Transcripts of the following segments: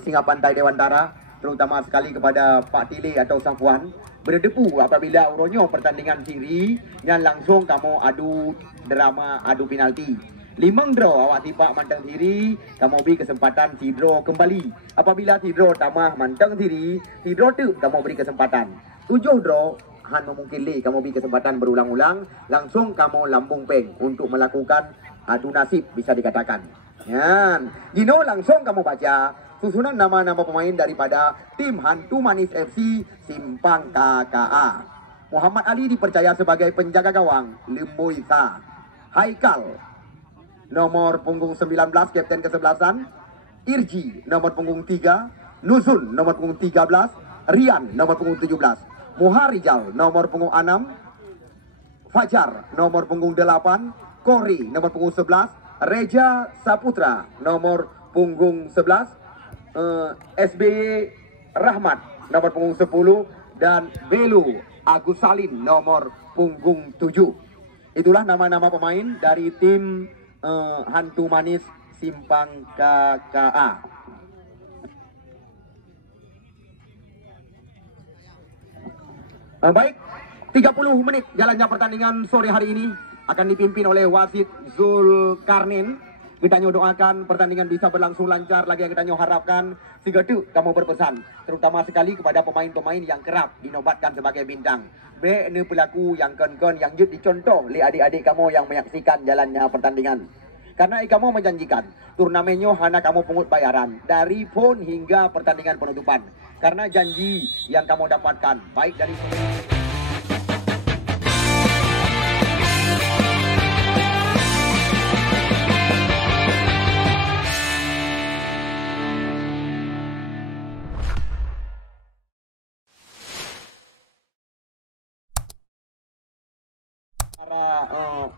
Singa Pantai Dewantara, terutama sekali kepada Pak Tile atau Sang Puan, berdepu apabila uronyo pertandingan siri yang langsung kamu adu drama, adu penalti. 5 draw awak tipak mantang siri, kamu beri kesempatan si draw kembali. Apabila si draw tamah mantang siri, si draw tu kamu beri kesempatan. 7 draw han memungkinkan kamu beri kesempatan berulang-ulang, langsung kamu lambung peng untuk melakukan adu nasib bisa dikatakan. Yan, Gino langsung kamu baca susunan nama-nama pemain daripada tim Hantu Manis FC Simpang KKA. Muhammad Ali dipercaya sebagai penjaga gawang, Limbo Isa. Haikal nomor punggung 19, kapten kesebelasan. Irji nomor punggung 3, Nuzun nomor punggung 13, Rian nomor punggung 17, Muharijal nomor punggung 6, Fajar nomor punggung 8, Kori nomor punggung 11, Reja Saputra nomor punggung 11, SBY Rahmat nomor punggung 10, dan Belu Agus Salim nomor punggung 7. Itulah nama-nama pemain dari tim Hantu Manis Simpang KKA. Baik, 30 menit jalannya pertandingan sore hari ini akan dipimpin oleh wasit Zulkarnin. Kita doakan pertandingan bisa berlangsung lancar. Lagi yang kita harapkan segetu kamu berpesan, terutama sekali kepada pemain-pemain yang kerap dinobatkan sebagai bintang. Ini pelaku yang kon-kon yang jut dicontoh oleh adik-adik kamu yang menyaksikan jalannya pertandingan. Karena kamu menjanjikan turnamennya hanya kamu pungut bayaran dari phone hingga pertandingan penutupan. Karena janji yang kamu dapatkan baik dari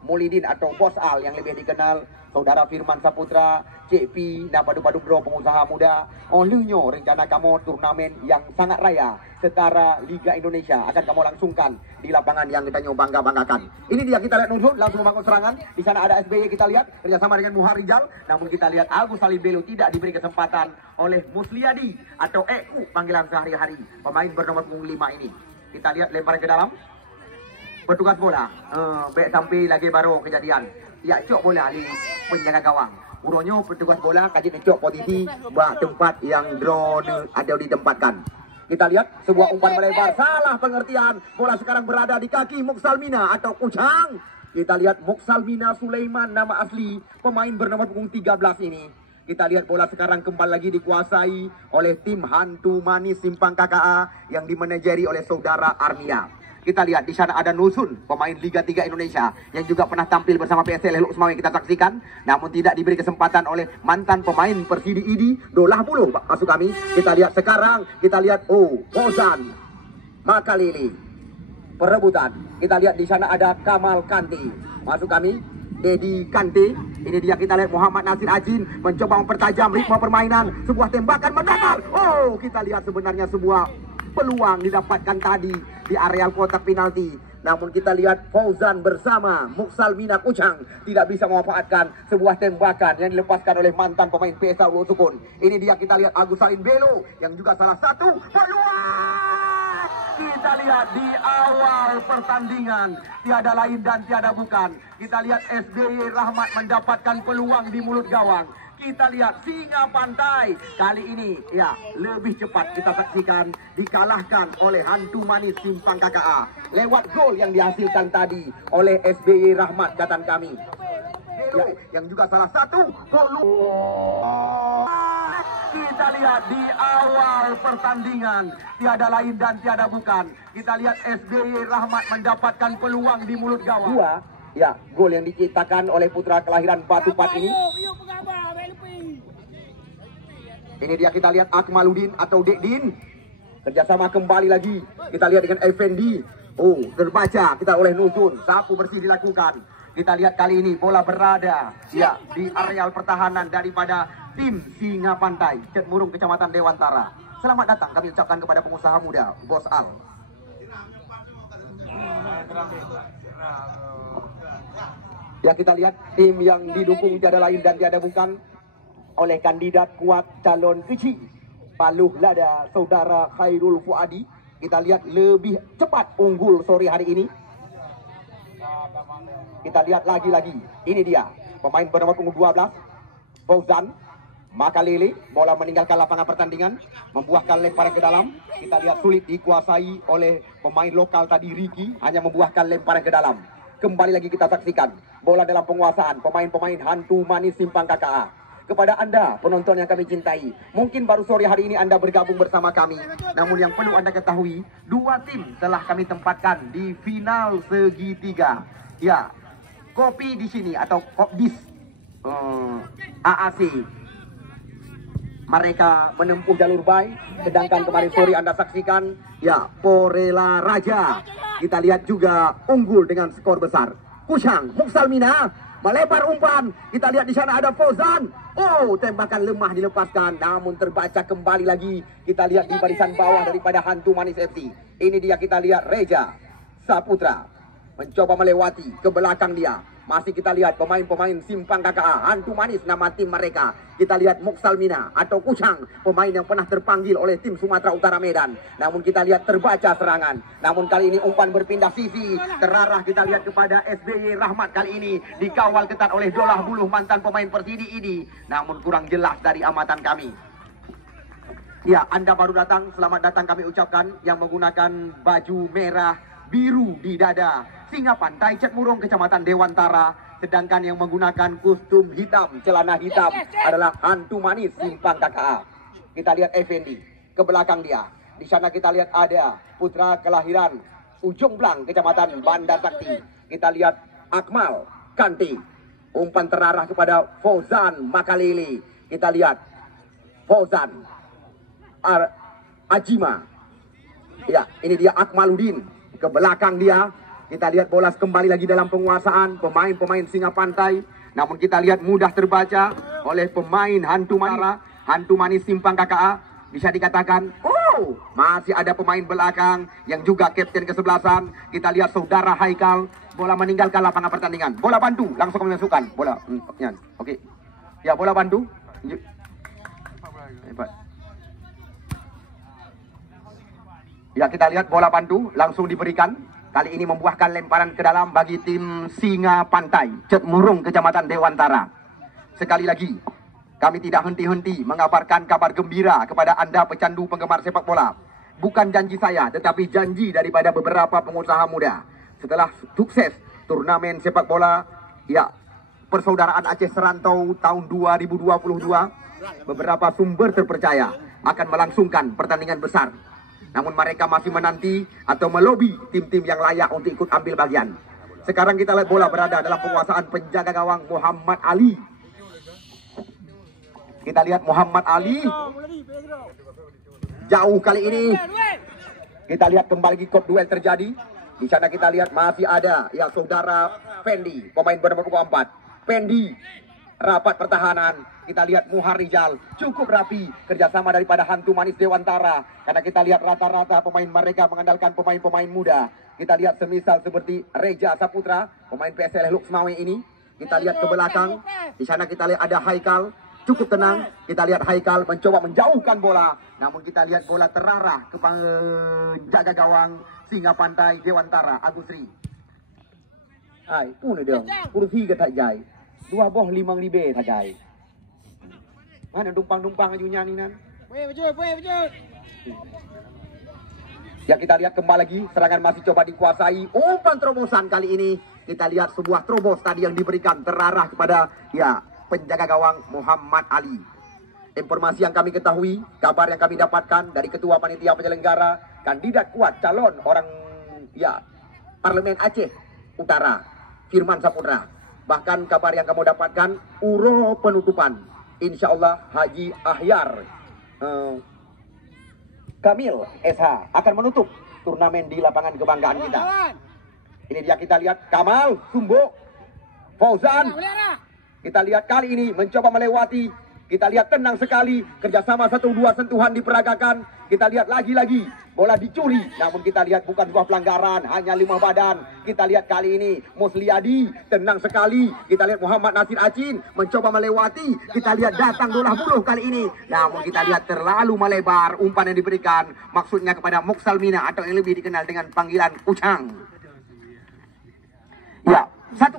Molidin atau Bos Al yang lebih dikenal, Saudara Firman Saputra, Cik P, dan padu-padu bro pengusaha muda. Olehnya rencana kamu turnamen yang sangat raya setara Liga Indonesia akan kamu langsungkan di lapangan yang kita bangga-banggakan. Ini dia, kita lihat Nuzul langsung membangun serangan. Di sana ada SBY, kita lihat kerjasama dengan Muharijal. Namun kita lihat Agus Salim Belu tidak diberi kesempatan oleh Musliadi atau Eku panggilan sehari-hari, pemain bernomor punggung 5 ini. Kita lihat lemparan ke dalam. Bertugas bola, baik sampai lagi baru kejadian. Ya, cok bola di penjaga gawang. Uronyo bertugas bola, kaji cok posisi buat tempat yang drone ada ditempatkan. Kita lihat sebuah umpan melebar, salah pengertian. Bola sekarang berada di kaki Muksalmina atau Kucang. Kita lihat Muksalmina Sulaiman nama asli, pemain bernomor punggung 13 ini. Kita lihat bola sekarang kembali lagi dikuasai oleh tim Hantu Manis Simpang KKA yang dimanajeri oleh saudara Armia. Kita lihat di sana ada Nuzun, pemain Liga 3 Indonesia yang juga pernah tampil bersama PSL Heluk Semawi kita saksikan, namun tidak diberi kesempatan oleh mantan pemain Persidi ID Dolah Buluh masuk kami. Kita lihat sekarang, kita lihat Ozan Makalili perebutan. Kita lihat di sana ada Kamal Kanti masuk kami. Dedi Kante, ini dia, kita lihat Muhammad Nasir Ajin mencoba mempertajam ritme permainan, sebuah tembakan mendatar. Kita lihat sebenarnya sebuah peluang didapatkan tadi di areal kotak penalti. Namun kita lihat Fauzan bersama Muksalmina Kucang tidak bisa memanfaatkan sebuah tembakan yang dilepaskan oleh mantan pemain PSA Ulu Sukun. Ini dia, kita lihat Agus Salim Belu yang juga salah satu peluang. Kita lihat di awal pertandingan, tiada lain dan tiada bukan. Kita lihat SBY Rahmat mendapatkan peluang di mulut gawang. Kita lihat Singa Pantai kali ini ya lebih cepat kita saksikan dikalahkan oleh Hantu Manis Simpang KKA lewat gol yang dihasilkan tadi oleh SBY Rahmat katan kami ya, yang juga salah satu gol. Kita lihat di awal pertandingan, tiada lain dan tiada bukan. Kita lihat SBY Rahmat mendapatkan peluang di mulut gawang. Ya, gol yang diciptakan oleh putra kelahiran Batu Pat ini. Ini dia, kita lihat Akmaluddin atau Dekdin. Kerjasama kembali lagi. Kita lihat dengan Effendi. Terbaca kita oleh Nuzun. Sapu bersih dilakukan. Kita lihat kali ini bola berada ya di areal pertahanan daripada tim Singa Pantai, Cetmurung, Kecamatan Dewantara. Selamat datang kami ucapkan kepada pengusaha muda Bos Al. Ya, kita lihat tim yang didukung tiada lain dan tiada bukan oleh kandidat kuat calon kecil Paluh Lada saudara Khairul Fuadi. Kita lihat lebih cepat unggul sore hari ini. Kita lihat lagi-lagi. Ini dia pemain bernomor punggung 12 Fauzan Makalele. Bola meninggalkan lapangan pertandingan, membuahkan lemparan ke dalam. Kita lihat sulit dikuasai oleh pemain lokal tadi Ricky, hanya membuahkan lemparan ke dalam. Kembali lagi kita saksikan bola dalam penguasaan pemain-pemain hantu manis Simpang KKA. Kepada Anda penonton yang kami cintai, mungkin baru sore hari ini Anda bergabung bersama kami, namun yang perlu Anda ketahui, dua tim telah kami tempatkan di final segitiga. Ya, kopi di sini atau Kopdis AAC, mereka menempuh jalur baik. Sedangkan kemarin sore Anda saksikan, ya, Porela Raja, kita lihat juga unggul dengan skor besar. Kushang Muksalmina melebar umpan. Kita lihat di sana ada Fauzan. Oh, tembakan lemah dilepaskan, namun terbaca kembali lagi. Kita lihat di barisan bawah daripada Hantu Manis FC. Ini dia, kita lihat Reja Saputra mencoba melewati ke belakang dia. Masih kita lihat pemain-pemain Simpang KKA, Hantu Manis nama tim mereka. Kita lihat Muksalmina atau Kushang, pemain yang pernah terpanggil oleh tim Sumatera Utara Medan. Namun kita lihat terbaca serangan. Namun kali ini umpan berpindah sisi, terarah kita lihat kepada SBY Rahmat. Kali ini dikawal ketat oleh Dolah Buluh, mantan pemain Persidi ini. Namun kurang jelas dari amatan kami. Ya, Anda baru datang, selamat datang kami ucapkan. Yang menggunakan baju merah biru di dada, Singa Pantai Cetmurung Kecamatan Dewantara. Sedangkan yang menggunakan kostum hitam, celana hitam adalah Hantu Manis Simpang KKA. Kita lihat Effendi ke belakang dia. Di sana kita lihat ada putra kelahiran Ujung Blang Kecamatan Bandar Sakti. Kita lihat Akmal Kanti. Umpan terarah kepada Fauzan Makalele. Kita lihat Fauzan Ajima. Ya, ini dia Akmaludin. Ke belakang dia, kita lihat bola kembali lagi dalam penguasaan pemain-pemain Singa Pantai. Namun kita lihat mudah terbaca oleh pemain Hantu Manis Simpang KKA. Bisa dikatakan, oh, masih ada pemain belakang yang juga kapten kesebelasan. Kita lihat saudara Haikal, bola meninggalkan lapangan pertandingan. Bola bantu, langsung kami masukkan bola. Oke. Ya, bola bantu. Hebat. Ya, kita lihat bola bantu langsung diberikan. Kali ini membuahkan lemparan ke dalam bagi tim Singa Pantai Cetmurung Kecamatan Dewantara. Sekali lagi, kami tidak henti-henti mengabarkan kabar gembira kepada Anda pecandu penggemar sepak bola. Bukan janji saya, tetapi janji daripada beberapa pengusaha muda. Setelah sukses turnamen sepak bola, ya, Persaudaraan Aceh Serantau tahun 2022, beberapa sumber terpercaya akan melangsungkan pertandingan besar. Namun mereka masih menanti atau melobi tim-tim yang layak untuk ikut ambil bagian. Sekarang kita lihat bola berada dalam penguasaan penjaga gawang Muhammad Ali. Kita lihat Muhammad Ali. Jauh kali ini. Kita lihat kembali kod duel terjadi. Di sana kita lihat masih ada ya saudara Fendi, pemain bernomor 4. Fendi rapat pertahanan. Kita lihat Muharijal cukup rapi, kerjasama daripada Hantu Manis Dewantara. Karena kita lihat rata-rata pemain mereka mengandalkan pemain-pemain muda. Kita lihat semisal seperti Reja Saputra, pemain PSL Luxmawe ini. Kita lihat ke belakang, di sana kita lihat ada Haikal, cukup tenang. Kita lihat Haikal mencoba menjauhkan bola, namun kita lihat bola terarah ke penjaga gawang Singa Pantai Dewantara, Agusri. Ai, pun dong, kursi ke tak jai. 2 boh 5 libe tak jai. Mana dumpang-dumpang ajunya ni nan? Betul. Ya, kita lihat kembali lagi, serangan masih coba dikuasai. Umpan terobosan kali ini. Kita lihat sebuah terobos tadi yang diberikan terarah kepada ya penjaga gawang Muhammad Ali. Informasi yang kami ketahui, kabar yang kami dapatkan dari Ketua Panitia Penyelenggara, kandidat kuat calon orang ya Parlemen Aceh Utara, Firman Saputra. Bahkan kabar yang kamu dapatkan, uro penutupan. Insya Allah Haji Ahyar Kamil SH akan menutup turnamen di lapangan kebanggaan kita. Ini dia, kita lihat Kamal Sumbo Fauzan. Kita lihat kali ini mencoba melewati. Kita lihat tenang sekali, kerjasama 1-2 sentuhan diperagakan. Kita lihat lagi-lagi, bola dicuri. Namun kita lihat bukan sebuah pelanggaran, hanya 5 badan. Kita lihat kali ini, Musliadi tenang sekali. Kita lihat Muhammad Nasir Acin mencoba melewati. Kita lihat datang Dolah Buluh kali ini. Namun kita lihat terlalu melebar umpan yang diberikan. Maksudnya kepada Muksalmina atau yang lebih dikenal dengan panggilan Ucang. Ya, 1-0.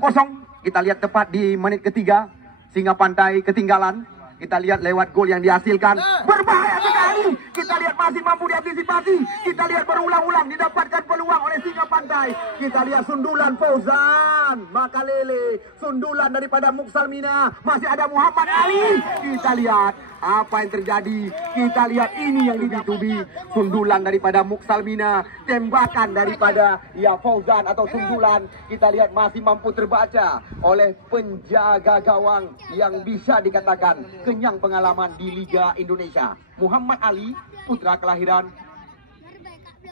Kita lihat tepat di menit ketiga. Singa Pantai ketinggalan. Kita lihat lewat gol yang dihasilkan. Berbahaya sekali. Kita lihat masih mampu diantisipasi. Kita lihat berulang-ulang didapatkan peluang oleh Singa Pantai. Kita lihat sundulan Fauzan Makalele. Sundulan daripada Muksalmina. Masih ada Muhammad Ali. Kita lihat apa yang terjadi. Kita lihat ini yang ditubi. Sundulan daripada Muksalmina. Tembakan daripada Fauzan atau sundulan. Kita lihat masih mampu terbaca oleh penjaga gawang yang bisa dikatakan kenyang pengalaman di Liga Indonesia. Muhammad Ali, putra kelahiran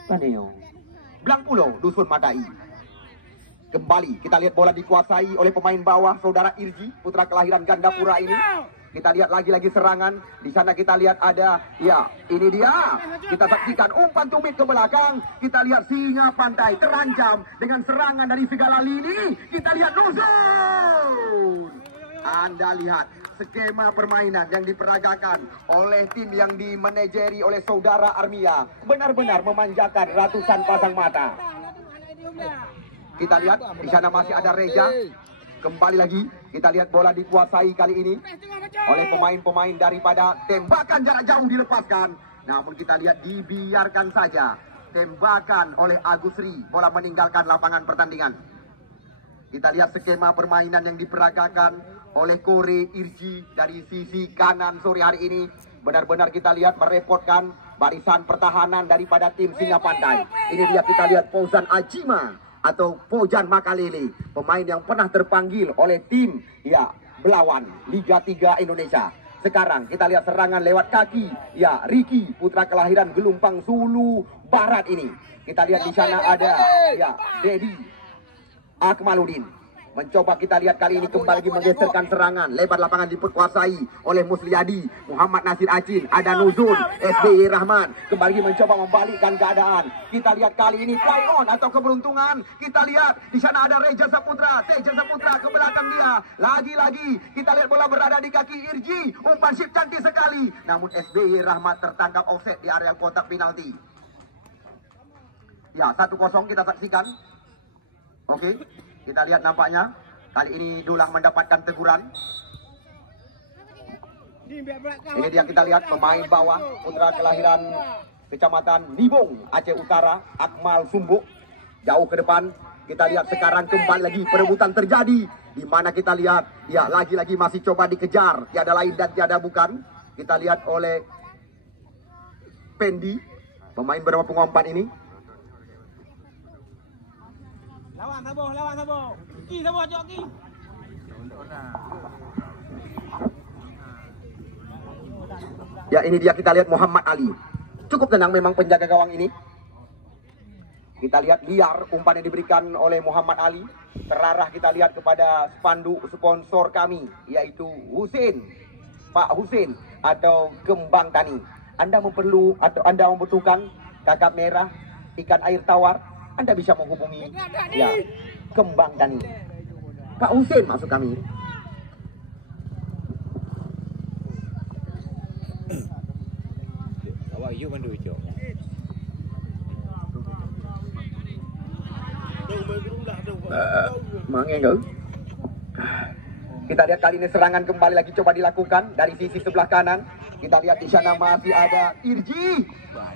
Paneo, Blangpulo, Dusun Madai. Kembali kita lihat bola dikuasai oleh pemain bawah saudara Irji, putra kelahiran Gandapura ini. Kita lihat lagi-lagi serangan. Di sana kita lihat ada, ini dia. Kita saksikan umpan tumit ke belakang. Kita lihat Singa Pantai terancam dengan serangan dari segala lini. Kita lihat Nuzul. Anda lihat skema permainan yang diperagakan oleh tim yang dimanajeri oleh saudara Armia. Benar-benar memanjakan ratusan pasang mata. Kita lihat di sana masih ada Reza. Kembali lagi, kita lihat bola dikuasai kali ini oleh pemain-pemain daripada tembakan jarak jauh dilepaskan. Namun kita lihat dibiarkan saja. Tembakan oleh Agusri, bola meninggalkan lapangan pertandingan. Kita lihat skema permainan yang diperagakan oleh Kore Irji dari sisi kanan sore hari ini. Benar-benar kita lihat merepotkan barisan pertahanan daripada tim Singa Pantai. Ini dia kita lihat Fauzan Ajima atau Pojan Makalele, pemain yang pernah terpanggil oleh tim Belawan Liga 3 Indonesia. Sekarang kita lihat serangan lewat kaki Riki, putra kelahiran Gelumpang Sulu Barat ini. Kita lihat di sana ada Dedi Akmaludin. Mencoba kita lihat kali ini kembali lagi menggeserkan serangan. Lebar lapangan diperkuasai oleh Musliadi, Muhammad Nasir Acin, ada Nuzul, SBY Rahman. Kembali mencoba membalikkan keadaan. Kita lihat kali ini play on atau keberuntungan. Kita lihat di sana ada Teja Saputra ke belakang dia. Lagi-lagi kita lihat bola berada di kaki Irji. Umpan ship cantik sekali. Namun SBY Rahman tertangkap offset di area kotak penalti. 1-0 kita saksikan. Oke. Kita lihat nampaknya kali ini Dolah mendapatkan teguran. Ini dia kita lihat pemain bawah putra kelahiran Kecamatan Nibong, Aceh Utara, Akmal Sumbuk. Jauh ke depan. Kita lihat sekarang kembali lagi perebutan terjadi. Di mana kita lihat lagi-lagi masih coba dikejar. Tiada lain dan tiada bukan. Kita lihat oleh Pendi, pemain bernama pengumpan ini. Lawan Sabo. Ki Sabo ajak Ki. Ini dia kita lihat Muhammad Ali. Cukup tenang memang penjaga gawang ini. Kita lihat liar umpan yang diberikan oleh Muhammad Ali. Terarah kita lihat kepada spanduk sponsor kami, yaitu Husin, Pak Husin atau Kembang Tani. Anda membutuhkan kakap merah, ikan air tawar, Anda bisa menghubungi Kembang Tani. Pak Husin masuk kami. Kita lihat kali ini serangan kembali lagi coba dilakukan dari sisi sebelah kanan. Kita lihat di sana masih ada Irji.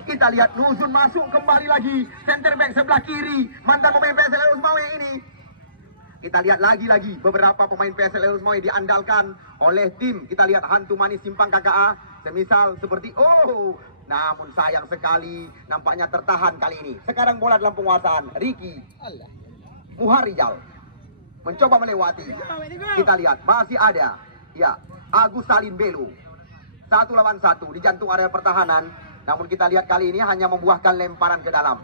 Kita lihat Nuzul masuk kembali lagi. Center back sebelah kiri. Mantan pemain PSL Usmawe ini. Kita lihat lagi-lagi beberapa pemain PSL Usmawe diandalkan oleh tim. Kita lihat hantu manis Simpang KKA. Semisal seperti namun sayang sekali nampaknya tertahan kali ini. Sekarang bola dalam penguasaan Riki Muharijal mencoba melewati. Kita lihat masih ada Agus Salim Belu. 1 lawan 1 di jantung area pertahanan. Namun kita lihat kali ini hanya membuahkan lemparan ke dalam.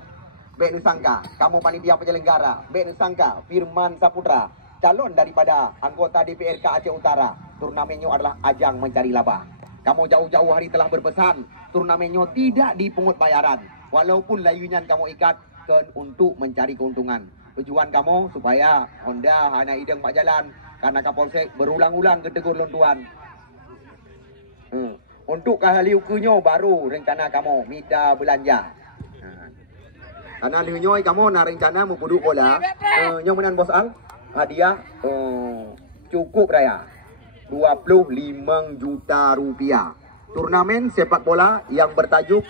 Bek Nusangka, kamu panitia penyelenggara. Bek Nusangka, Firman Saputra, calon daripada anggota DPRK Aceh Utara. Turnamennya adalah ajang mencari laba. Kamu jauh-jauh hari telah berpesan, turnamennya tidak dipungut bayaran. Walaupun layunan kamu ikat untuk mencari keuntungan. Tujuan kamu supaya Honda hanya ideng pak jalan. Karena Kapolsek berulang-ulang ketegur lontuan. Untuk kahaliukunya baru rencana kamu minta belanja. Karena liunya kamu nak rencana mau puduk bola. Nyomanan bos Al, hadiah cukup raya. 25 juta rupiah. Turnamen sepak bola yang bertajuk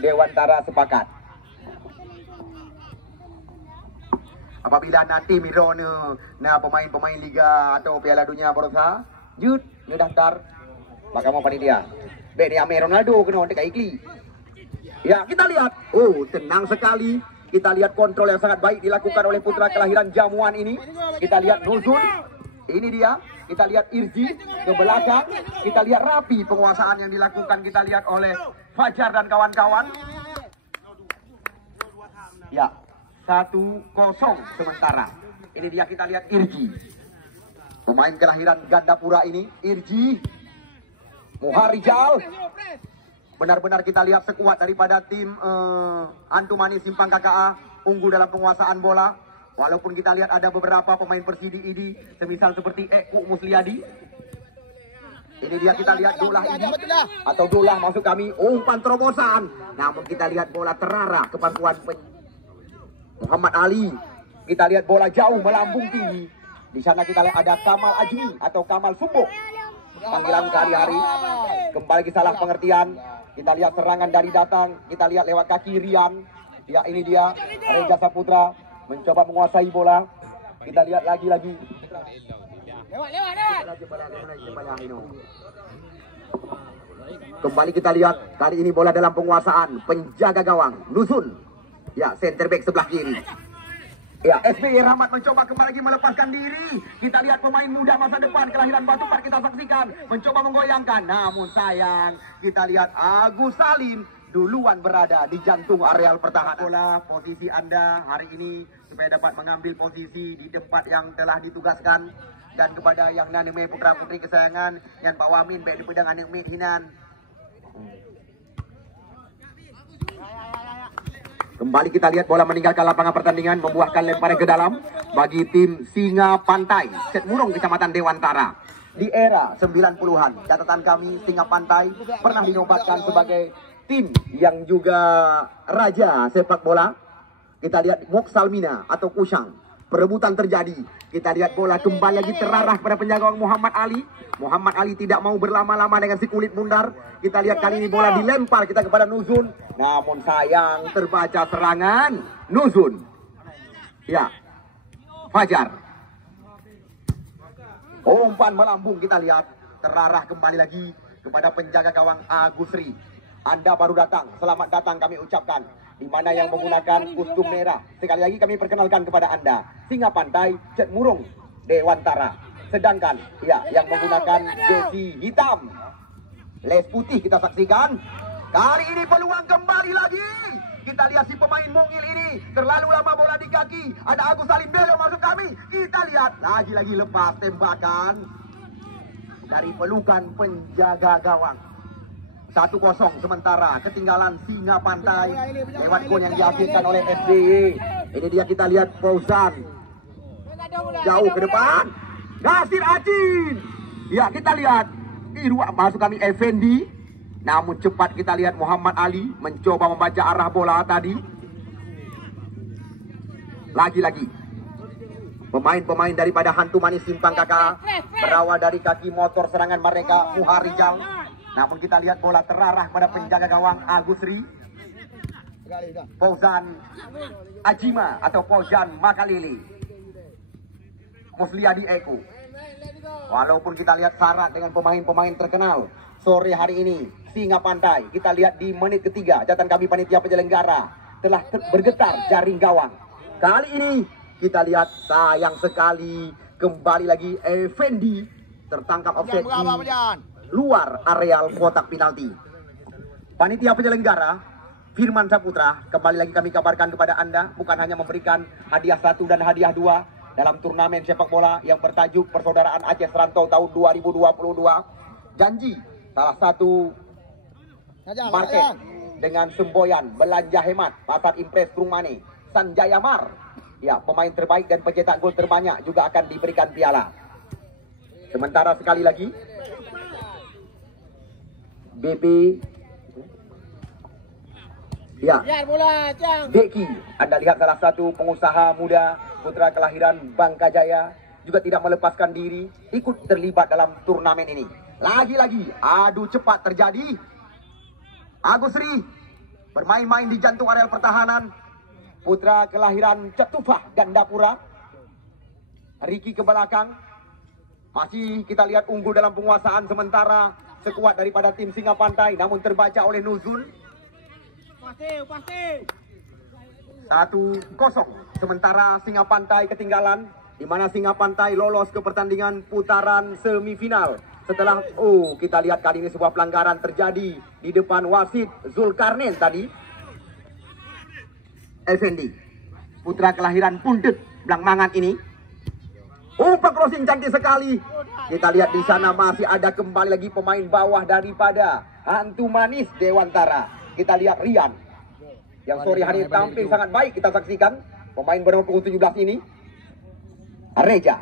Dewantara Sepakat. Apabila nanti Miro na pemain-pemain liga atau Piala Dunia berusaha, jut ngedaftar, maka mau panitia. Beni Ame Ronaldo kena dekat Ikli. Ya, kita lihat. Oh, tenang sekali. Kita lihat kontrol yang sangat baik dilakukan oleh putra kelahiran Jamuan ini. Kita lihat Nuzul. Ini dia. Kita lihat Irji ke belakang. Kita lihat rapi penguasaan yang dilakukan. Kita lihat oleh Fajar dan kawan-kawan. Ya, 1-0 sementara. Ini dia kita lihat Irji. Pemain kelahiran Gandapura ini. Irji. Muharijal. Benar-benar kita lihat sekuat daripada tim Antumani Simpang KKA. Unggul dalam penguasaan bola. Walaupun kita lihat ada beberapa pemain Persidi ini, semisal seperti Eko Musliadi. Ini dia kita lihat Dolah ini, atau Dolah maksud kami, umpan terobosan. Namun kita lihat bola terarah ke pangkuan Muhammad Ali. Kita lihat bola jauh melambung tinggi. Di sana kita lihat ada Kamal Ajmi atau Kamal Sumbuk. Panggilan sehari-hari. Kembali ke salah pengertian. Kita lihat serangan dari datang. Kita lihat lewat kaki Rian. Ya, ini dia Reza Saputra mencoba menguasai bola. Kita lihat lagi-lagi. Kembali kita lihat. Kali ini bola dalam penguasaan penjaga gawang Nuzul. Ya, center back sebelah kiri. Ya, SBY Rahmat mencoba kembali lagi melepaskan diri. Kita lihat pemain muda masa depan kelahiran Batupar kita saksikan. Mencoba menggoyangkan. Namun sayang. Kita lihat Agus Salim duluan berada di jantung areal pertahanan. Bola posisi Anda hari ini supaya dapat mengambil posisi di tempat yang telah ditugaskan. Dan kepada yang naneme putra putri kesayangan yang Pak Wamin baik di pedang anak mit hinan. Kembali kita lihat bola meninggalkan lapangan pertandingan, membuahkan lemparan ke dalam bagi tim Singa Pantai Set Murung Kecamatan Dewantara. Di era 90-an, catatan kami Singa Pantai pernah dinobatkan sebagai tim yang juga raja sepak bola. Kita lihat Moksalmina atau Kusang. Perebutan terjadi. Kita lihat bola kembali lagi terarah pada penjaga Muhammad Ali. Muhammad Ali tidak mau berlama-lama dengan si kulit bundar. Kita lihat kali ini bola dilempar kita kepada Nuzul. Namun sayang terbaca serangan Nuzul. Ya, Fajar. Umpan melambung kita lihat. Terarah kembali lagi kepada penjaga gawang Agusri. Anda baru datang, selamat datang kami ucapkan. Di mana yang menggunakan kostum merah. Sekali lagi kami perkenalkan kepada Anda. Singa Pantai Set Murung Dewantara. Sedangkan ya yang menggunakan jersey hitam, les putih kita saksikan. Kali ini peluang kembali lagi. Kita lihat si pemain mungil ini terlalu lama bola di kaki. Ada Agus Salim belok masuk kami. Kita lihat lagi-lagi lepas tembakan dari pelukan penjaga gawang. 1-0 sementara ketinggalan Singa Pantai lewat gol yang dihasilkan oleh SBY. Ini dia kita lihat Fauzan jauh ke depan. Nasir Acin. Ya kita lihat Irwa masuk kami Effendi. Namun cepat kita lihat Muhammad Ali mencoba membaca arah bola tadi. Lagi-lagi pemain-pemain daripada Hantu Manis Simpang KKA berawal dari kaki motor serangan mereka Muharijal. Namun kita lihat bola terarah pada penjaga gawang Agusri. Fauzan Ajima atau Fauzan Makalili. Musliadi Eko. Walaupun kita lihat syarat dengan pemain-pemain terkenal sore hari ini Singa Pantai. Kita lihat di menit ketiga catatan kami panitia penyelenggara telah bergetar jaring gawang. Kali ini kita lihat sayang sekali kembali lagi Effendi tertangkap offset luar areal kotak penalti. Panitia penyelenggara Firman Saputra kembali lagi kami kabarkan kepada Anda bukan hanya memberikan hadiah 1 dan hadiah 2 dalam turnamen sepak bola yang bertajuk Persaudaraan Aceh Serantau tahun 2022. Janji salah satu market dengan semboyan belanja hemat pasar impres Krungmani, Sanjaya Mar. Ya, pemain terbaik dan pencetak gol terbanyak juga akan diberikan piala. Sementara sekali lagi BP ya, Deki, Anda lihat salah satu pengusaha muda putra kelahiran Bangka Jaya juga tidak melepaskan diri ikut terlibat dalam turnamen ini. Lagi-lagi adu cepat terjadi. Agus Ri bermain-main di jantung areal pertahanan. Putra kelahiran Cetufah Gandapura. Riki ke belakang. Masih kita lihat unggul dalam penguasaan sementara sekuat daripada tim Singa Pantai, namun terbaca oleh Nuzul. 1-0 sementara Singa Pantai ketinggalan, di mana Singa Pantai lolos ke pertandingan putaran semifinal. Setelah kita lihat kali ini sebuah pelanggaran terjadi di depan wasit Zulkarnain tadi. Effendi, putra kelahiran Pundet Blangmangan ini. Umpan crossing cantik sekali. Kita lihat di sana masih ada kembali lagi pemain bawah daripada Hantu Manis Dewantara. Kita lihat Rian yang sore hari tampil sangat baik, kita saksikan pemain bernomor punggung 17 ini. Reja.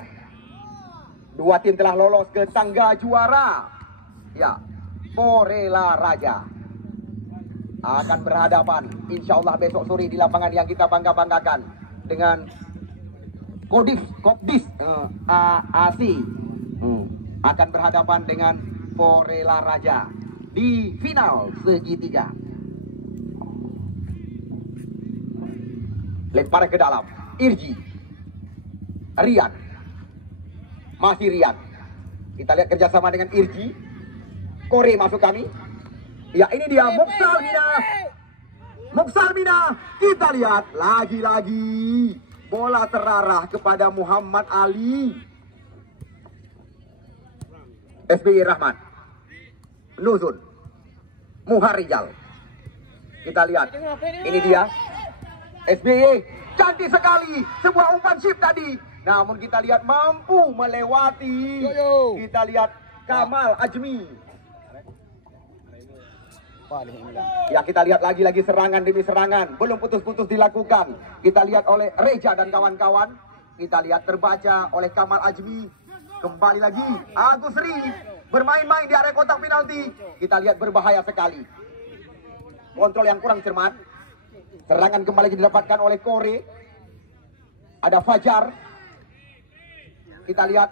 Dua tim telah lolos ke tangga juara. Ya, Porela Raja akan berhadapan insya Allah besok sore di lapangan yang kita bangga-banggakan dengan Kopdis AAC akan berhadapan dengan Porela Raja di final segitiga. Lempar ke dalam, Irji, Rian, masih Rian. Kita lihat kerjasama dengan Irji. Kore masuk kami. Ya, ini dia Muksal Mina. Kita lihat lagi-lagi bola terarah kepada Muhammad Ali. SBY Rahman, Nuzul, Muharijal. Kita lihat, ini dia SBY, cantik sekali sebuah umpan chip tadi. Namun kita lihat mampu melewati. Kita lihat Kamal Ajmi. Ya, kita lihat lagi-lagi serangan demi serangan, belum putus-putus dilakukan. Kita lihat oleh Reja dan kawan-kawan. Kita lihat terbaca oleh Kamal Ajmi. Kembali lagi Agus Ri bermain-main di area kotak penalti. Kita lihat berbahaya sekali. Kontrol yang kurang cermat. Serangan kembali didapatkan oleh Kore. Ada Fajar. Kita lihat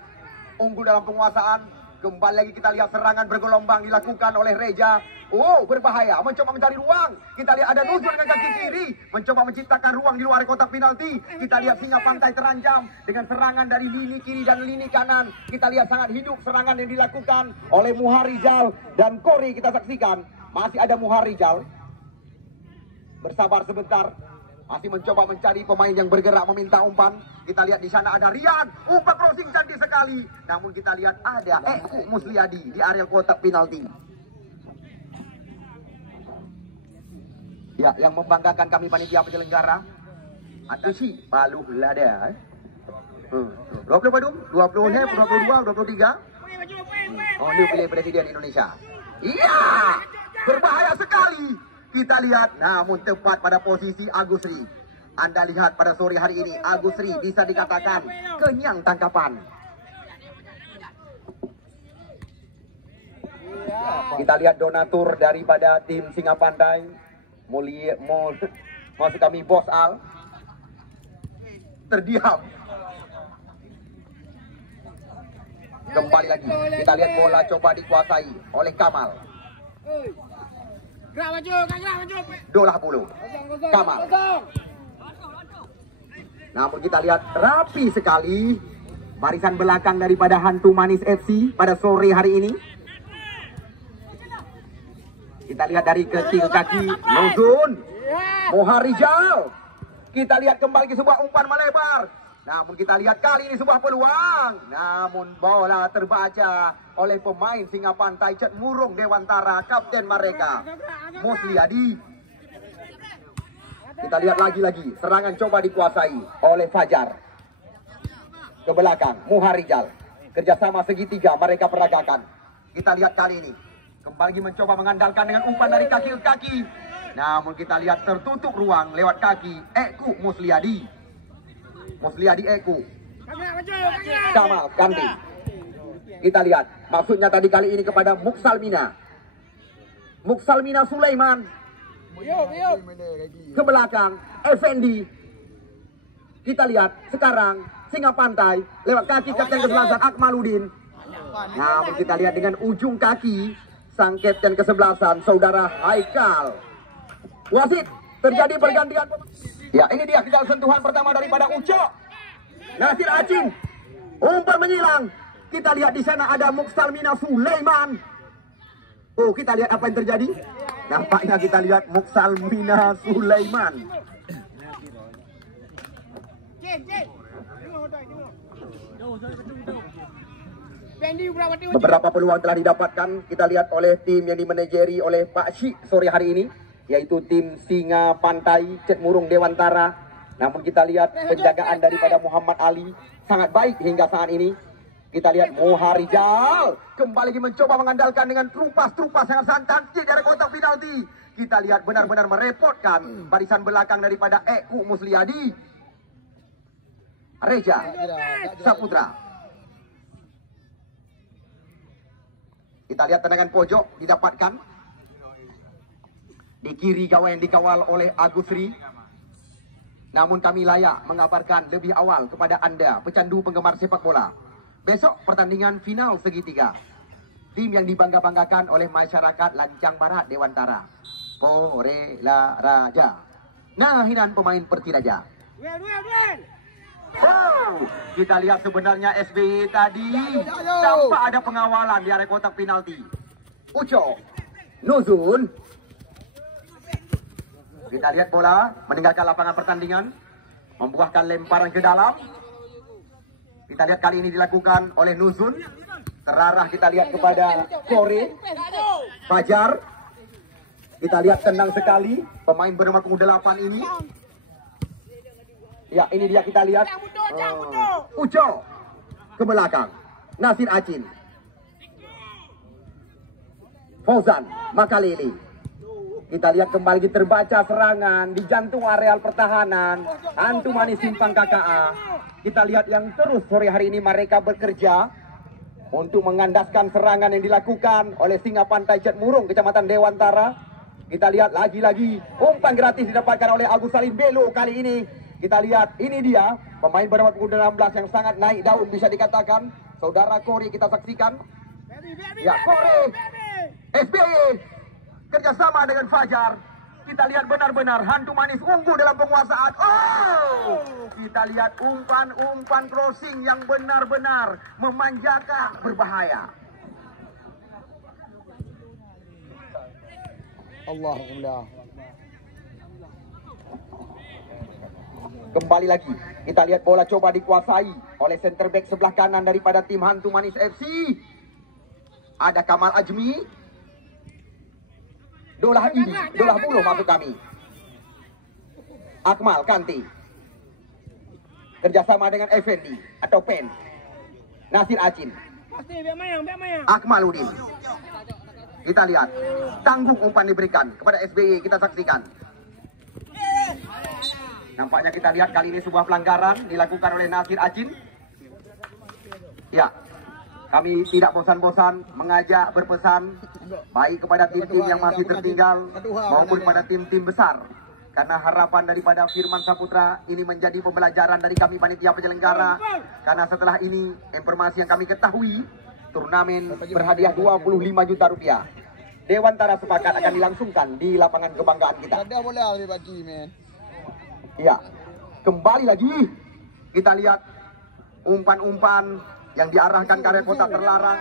unggul dalam penguasaan. Kembali lagi kita lihat serangan bergelombang dilakukan oleh Reja. Berbahaya, mencoba mencari ruang. Kita lihat ada Nuzul dengan kaki kiri, mencoba menciptakan ruang di luar kotak penalti. Kita lihat Singa Pantai terancam dengan serangan dari lini kiri dan lini kanan. Kita lihat sangat hidup serangan yang dilakukan oleh Muharijal dan Kori. Kita saksikan masih ada Muharijal. Bersabar sebentar, masih mencoba mencari pemain yang bergerak meminta umpan. Kita lihat di sana ada Rian, umpan crossing cantik sekali. Namun kita lihat ada Eko Musliadi di area kotak penalti. Ya, yang membanggakan kami panitia penyelenggara ada si Palu Lada. 20 badum, 20 hep, 22, 23. Ini pilih Presiden Indonesia. Iya, berbahaya sekali. Kita lihat, namun tepat pada posisi Agus Ri. Anda lihat pada sore hari ini Agus Ri bisa dikatakan kenyang tangkapan. Kita lihat donatur daripada tim Singa Pantai. Masih kami Bos Al terdiam. Kembali lagi kita lihat bola coba dikuasai oleh Kamal. Dolah bulu Kamal. Namun kita lihat rapi sekali barisan belakang daripada Hantu Manis FC pada sore hari ini. Kita lihat dari kecil kaki Nuzul, Muharijal. Kita lihat kembali ke sebuah umpan melebar. Namun kita lihat kali ini sebuah peluang. Namun bola terbaca oleh pemain Singa Pantai Cet Murung Dewantara, kapten mereka, Musliadi. Kita lihat lagi-lagi serangan coba dikuasai oleh Fajar. Ke belakang Muharijal. Kerjasama segitiga mereka peragakan. Kita lihat kali ini Kembali lagi mencoba mengandalkan dengan umpan dari kaki ke kaki. Namun kita lihat tertutup ruang lewat kaki Eku Musliadi. Musliadi Eku. Kamal Kanti. Kita lihat maksudnya tadi kali ini kepada Muksalmina. Muksalmina Sulaiman. Ke belakang Effendi. Kita lihat sekarang Singa Pantai lewat kaki kapten kesebelasan Akmaludin. Namun kita lihat dengan ujung kaki sang kapten kesebelasan saudara Haikal. Wasit, terjadi pergantian. Ya, ini dia kita sentuhan pertama daripada Ucok. Nasir Acin. Umpan menyilang. Kita lihat di sana ada Muksalmina Sulaiman. Oh, kita lihat apa yang terjadi. Nampaknya kita lihat Muksalmina Sulaiman. Beberapa peluang telah didapatkan kita lihat oleh tim yang dimanajeri oleh Pak Syik sore hari ini, yaitu tim Singa Pantai Cek Murung Dewantara. Namun kita lihat penjagaan daripada Muhammad Ali sangat baik hingga saat ini. Kita lihat Muharijal kembali lagi mencoba mengandalkan dengan trupas sangat santan dari kotak penalti. Kita lihat benar-benar merepotkan barisan belakang daripada Eku Musliadi. Reja Saputra. Kita lihat tendangan pojok didapatkan. Di kiri gawang yang dikawal oleh Agusri. Namun kami layak mengabarkan lebih awal kepada Anda pecandu penggemar sepak bola. Besok pertandingan final segitiga. Tim yang dibangga-banggakan oleh masyarakat Lancang Barat Dewantara. Porela Raja. Nah, hinan pemain Persiraja. Oh, kita lihat sebenarnya SBY tadi tanpa ada pengawalan di area kotak penalti. Uco, Nuzun. Kita lihat bola meninggalkan lapangan pertandingan, membuahkan lemparan ke dalam. Kita lihat kali ini dilakukan oleh Nuzun. Terarah kita lihat kepada Kore Fajar. Kita lihat tenang sekali pemain bernama punggung 8 ini. Ya, ini dia kita lihat Uco ke belakang. Nasir Acin. Fauzan Makalili. Kita lihat kembali terbaca serangan di jantung areal pertahanan Antumani Simpang KKA. Kita lihat yang terus sore hari ini mereka bekerja untuk mengandaskan serangan yang dilakukan oleh Singa Pantai Cek Murung Kecamatan Dewantara. Kita lihat lagi-lagi umpan gratis didapatkan oleh Agus Salim Belo kali ini. Kita lihat ini dia pemain bernama punggung 16 yang sangat naik daun bisa dikatakan. Saudara Kore kita saksikan. Ya, Kore SBY kerjasama dengan Fajar. Kita lihat benar-benar hantu manis unggul dalam penguasaan. Oh, kita lihat umpan crossing yang benar-benar memanjakan, berbahaya. Alhamdulillah. Kembali lagi kita lihat bola coba dikuasai oleh center back sebelah kanan daripada tim Hantu Manis FC. Ada Kamal Ajmi. Dolah Buluh maksud kami. Akmal Kanti. Kerjasama dengan Effendi atau Pen. Nasir Acin. Akmaludin. Kita lihat. Tanggung umpan diberikan kepada SBY. Kita saksikan. Nampaknya kita lihat kali ini sebuah pelanggaran dilakukan oleh Nasir Acin. Ya. Kami tidak bosan-bosan mengajak berpesan baik kepada tim-tim yang masih tertinggal maupun kepada tim-tim besar. Karena harapan daripada Firman Saputra ini menjadi pembelajaran dari kami panitia penyelenggara. Karena setelah ini informasi yang kami ketahui turnamen berhadiah 25 juta rupiah. Dewantara sepakat akan dilangsungkan di lapangan kebanggaan kita. Ya, kembali lagi kita lihat umpan-umpan yang diarahkan ke area kotak terlarang.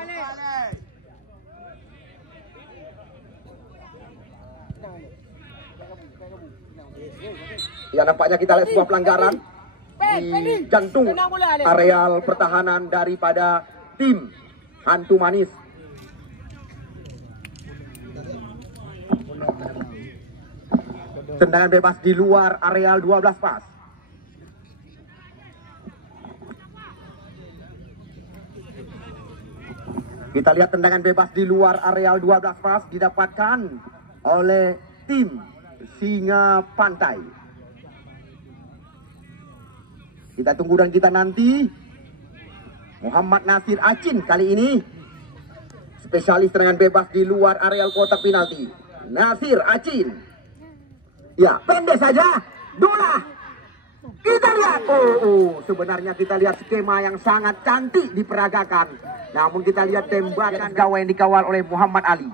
Ya, nampaknya kita lihat sebuah pelanggaran di jantung areal pertahanan daripada tim Hantu Manis. Tendangan bebas di luar areal 12 pas. Kita lihat tendangan bebas di luar areal 12 pas didapatkan oleh tim Singa Pantai. Kita tunggu dan kita nanti. Muhammad Nasir Acin kali ini spesialis tendangan bebas di luar areal kotak penalti. Nasir Acin. Ya, pendek saja. Bola. Kita lihat. Sebenarnya kita lihat skema yang sangat cantik diperagakan. Namun kita lihat tembakan gawai yang dikawal oleh Muhammad Ali.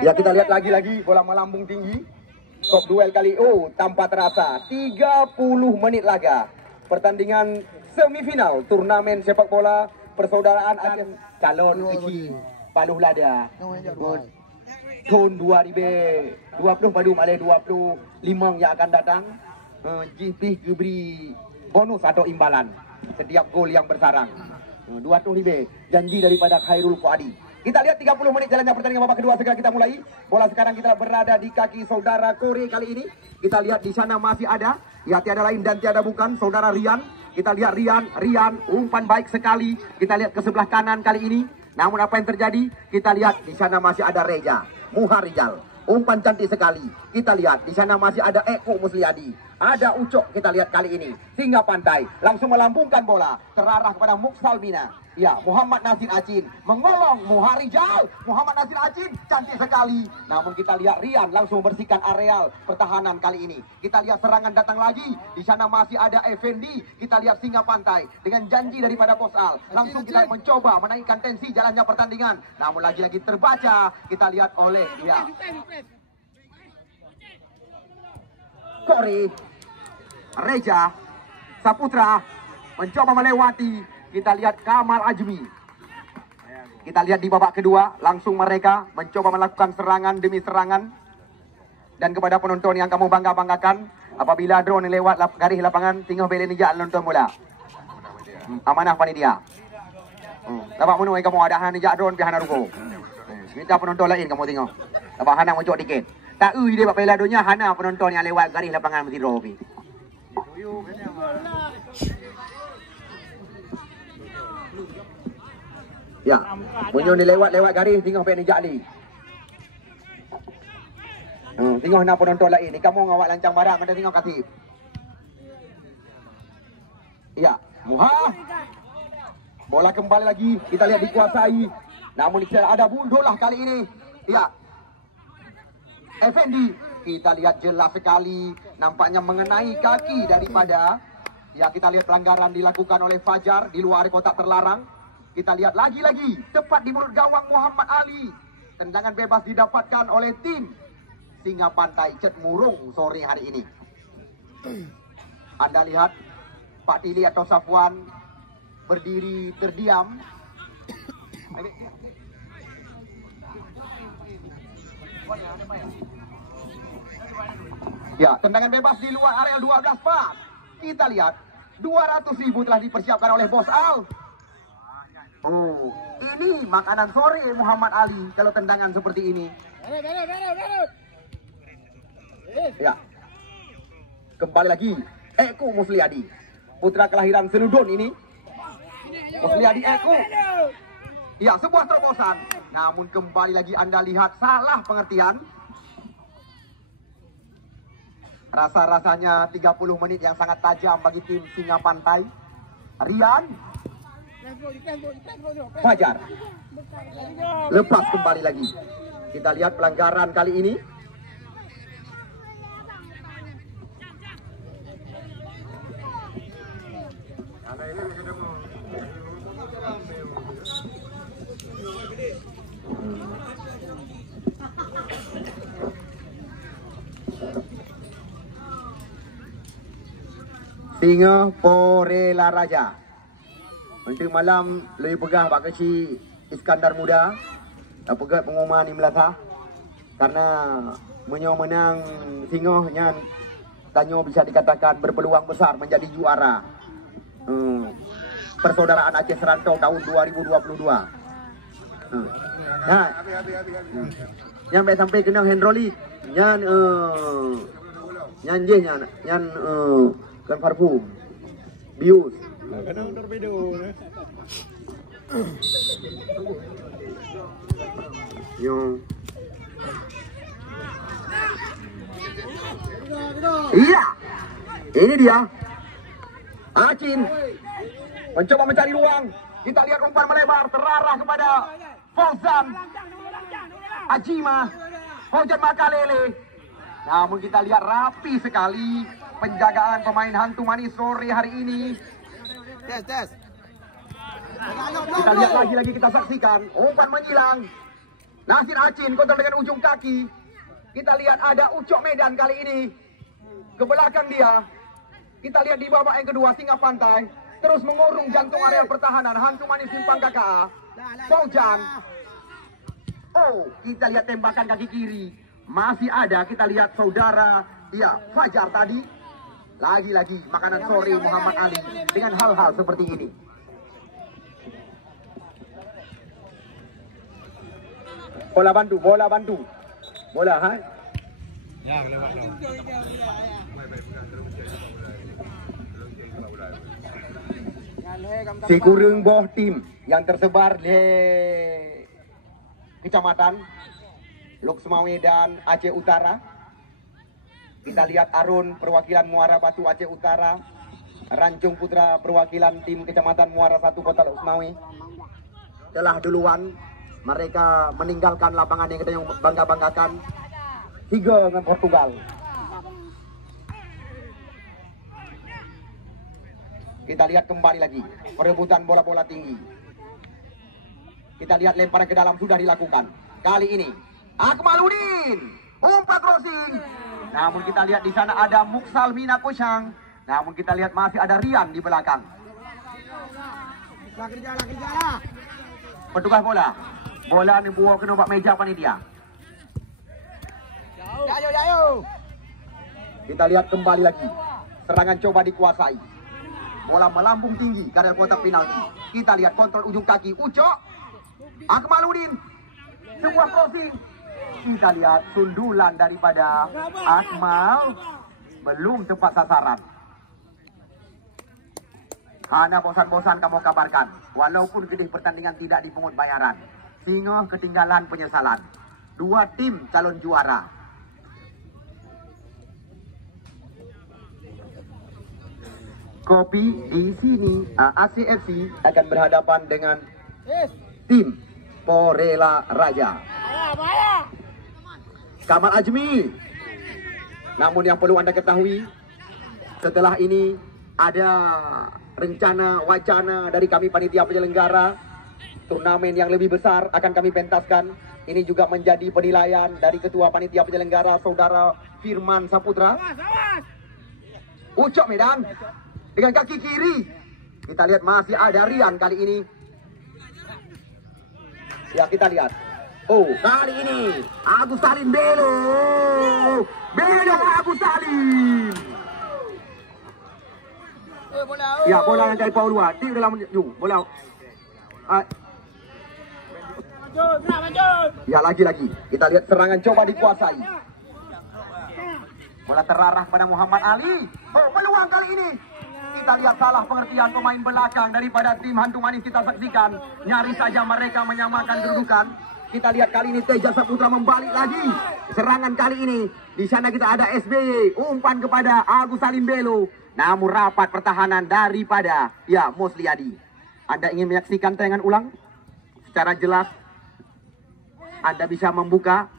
Ya, kita lihat lagi-lagi bola melambung tinggi. Top duel kali tanpa terasa. 30 menit laga. Pertandingan semifinal turnamen sepak bola persaudaraan Aceh calon kecil Paluh Lada. Tahun 2020 padu malih 25 yang akan datang. GP diberi bonus atau imbalan setiap gol yang bersarang. 200 janji daripada Khairul Fuadi. Kita lihat 30 menit jalannya pertandingan babak kedua. Segera kita mulai. Bola sekarang kita berada di kaki saudara Kore kali ini. Kita lihat di sana masih ada. Ya, tiada lain dan tiada bukan saudara Rian. Kita lihat Rian umpan baik sekali. Kita lihat ke sebelah kanan kali ini. Namun apa yang terjadi? Kita lihat di sana masih ada Reja Muharijal. Umpan cantik sekali. Kita lihat di sana masih ada Eko Musliadi. Ada Ucok kita lihat kali ini. Singa Pantai langsung melambungkan bola terarah kepada Muksalmina. Ya, Muhammad Nasir Acin mengolong Muharijal. Muhammad Nasir Acin cantik sekali. Namun kita lihat Rian langsung bersihkan areal pertahanan kali ini. Kita lihat serangan datang lagi. Di sana masih ada Effendi. Kita lihat Singa Pantai dengan janji daripada Bos Al. Langsung kita mencoba menaikkan tensi jalannya pertandingan. Namun lagi-lagi terbaca. Kita lihat oleh Kori Reja Saputra mencoba melewati. Kita lihat Kamal Ajmi. Kita lihat di babak kedua langsung mereka mencoba melakukan serangan demi serangan. Dan kepada penonton yang kamu bangga-banggakan, apabila drone lewat garis lapangan, tinggal beli nijak nonton bola. Amanah panitia. Dapat menu kamu ada hana nijak drone pihana ruko. Minta penonton lain kamu tengok. Dapat hana muncul dikit. Tak dia buat peladonya hana penonton yang lewat garis lapangan mesti draw. Ya, punya ni lewat garis tengok pek nijak ni. Tengok nak penonton lain ni kamu ngawak lancang barang ada tengok kasih. Ya, bola kembali lagi kita lihat dikuasai. Namun ada bundulah kali ini. Ya. Effendi kita lihat jelas sekali nampaknya mengenai kaki daripada kita lihat pelanggaran dilakukan oleh Fajar di luar kotak terlarang. Kita lihat lagi-lagi tepat di mulut gawang Muhammad Ali. Tendangan bebas didapatkan oleh tim Singa Pantai Cet Murung sore hari ini. Anda lihat Pak Tili atau Safwan berdiri terdiam. Ya, tendangan bebas di luar area 12 pas. Kita lihat 200.000 telah dipersiapkan oleh Bos Al. Ini makanan sore Muhammad Ali kalau tendangan seperti ini. Ya. Kembali lagi Eko Musliadi. Putra kelahiran Senudon ini. Musliadi Eko. Ya, sebuah terobosan. Namun kembali lagi Anda lihat salah pengertian. Rasa-rasanya 30 menit yang sangat tajam bagi tim Singa Pantai. Rian Fajar lepas kembali lagi. Kita lihat pelanggaran kali ini. Singa Porela Raja. Untuk malam lebih pegah Pak Kecil Iskandar Muda. Pegat pengumuman ni melatah. Karena menang Singoh yang Tanyo bisa dikatakan berpeluang besar menjadi juara Persaudaraan Aceh Serantau tahun 2022. Nah, yang baik sampai kenang Hendroli, yang kan parfum, bius. Kenang torpedo. Yung iya, ini dia Acin mencoba mencari ruang. Kita lihat umpan melebar terarah kepada Fauzan Ajima, Fauzan Makalele. Namun kita lihat rapi sekali penjagaan pemain Hantu Manis sore hari ini. Tes. Kita lihat lagi kita saksikan umpan menyilang. Nasir Acin kontrol dengan ujung kaki. Kita lihat ada Ucok Medan kali ini ke belakang dia. Kita lihat di babak yang kedua Singa Pantai terus mengurung jantung area pertahanan Hantu Manis Simpang KKA. Fauzan. Oh, kita lihat tembakan kaki kiri. Masih ada, kita lihat saudara Fajar tadi. Lagi-lagi makanan sore Muhammad Ali dengan hal-hal seperti ini. Bola bantu. Bola, ha? Ya, lewat. Si kurung boh tim yang tersebar di kecamatan Loksmawe dan Aceh Utara. Kita lihat Arun perwakilan Muara Batu Aceh Utara, Rancung Putra perwakilan tim kecamatan Muara 1 Kota Loksmawe. Telah duluan mereka meninggalkan lapangan yang kita bangga-banggakan hingga dengan Portugal. Kita lihat kembali lagi perebutan bola-bola tinggi. Kita lihat lemparan ke dalam sudah dilakukan. Kali ini Akmaludin umpan crossing. Namun kita lihat di sana ada Muksal Mina Kosyang. Namun kita lihat masih ada Rian di belakang. Kerja. Petugas bola. Bola dibawa ke nombak meja panitia. Jauh. Kita lihat kembali lagi. Serangan coba dikuasai. Bola melambung tinggi ke dalam kotak penalti. Kita lihat kontrol ujung kaki Ucok. Akmaludin. Sebuah crossing. Kita lihat sundulan daripada Akmal. Belum tepat sasaran. Hana bosan-bosan kamu kabarkan. Walaupun gedih pertandingan tidak dipungut bayaran. Singoh ketinggalan penyesalan. Dua tim calon juara. Kopi di sini ACFC akan berhadapan dengan tim Porela Raja. Kamal Ajmi. Namun yang perlu Anda ketahui, setelah ini ada rencana wacana dari kami panitia penyelenggara. Turnamen yang lebih besar akan kami pentaskan. Ini juga menjadi penilaian dari Ketua Panitia Penyelenggara Saudara Firman Saputra. Ucok Medan dengan kaki kiri. Kita lihat masih ada Rian kali ini. Ya, kita lihat. Oh, kali ini Agus Salim Belo Agus Salim. Ya, bola yang dari Paul luar. Di dalam bola. Ya, lagi-lagi kita lihat serangan coba dikuasai. Bola terarah pada Muhammad Ali. Oh, peluang kali ini. Kita lihat salah pengertian pemain belakang daripada tim Hantu Manis. Kita saksikan nyaris saja mereka menyamakan kedudukan. Kita lihat kali ini Teja Saputra membalik lagi. Serangan kali ini. Di sana kita ada SBY. Umpan kepada Agus Salim Belo. Namun rapat pertahanan daripada Mosliadi. Anda ingin menyaksikan tayangan ulang secara jelas? Anda bisa membuka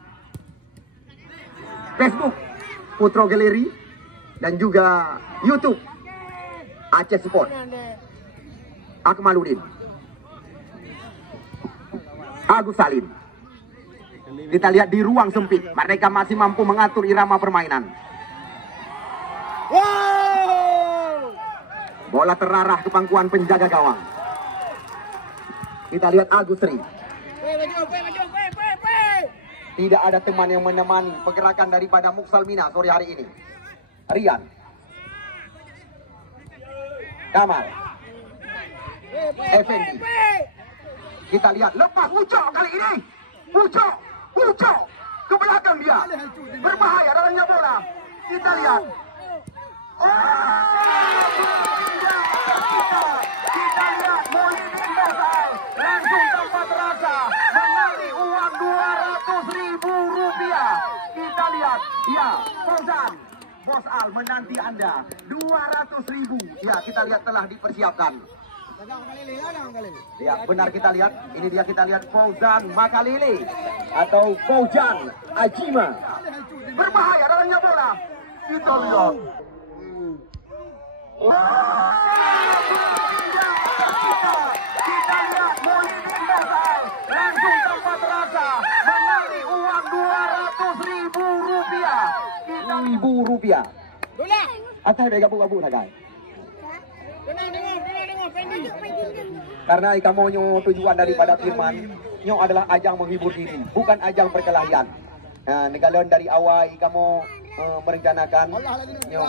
Facebook Putro Galeri dan juga YouTube Aceh Sport. Akmaludin, Agus Salim. Kita lihat di ruang sempit, mereka masih mampu mengatur irama permainan. Bola terarah ke pangkuan penjaga gawang. Kita lihat Agus Sri. Tidak ada teman yang menemani pergerakan daripada Muksalmina sore hari ini. Rian, Kamal, Effendi. Kita lihat lepas Ucok kali ini. Ucok ke belakang dia. Berbahaya dalamnya bola. Kita lihat. Kita lihat Molidin Bosal langsung tanpa terasa menagih uang Rp200.000. Kita lihat, ya, Fauzan Bosal menanti Anda 200.000. Ya, kita lihat telah dipersiapkan. Ya, benar kita lihat. Ini dia kita lihat Fauzan Makalele atau Fauzan Ajima. Berbahaya dalamnya bola. Kita lihat. Kita lihat Molidin Bosal langsung tanpa terasa menagih uang Rp200.000. Rp1.000. Atas bega buka-buka guys. Karena kamu tujuan daripada Firman nyo adalah ajang menghibur diri, bukan ajang perkelahian. Nah, negara dari awal kamu merencanakan nyo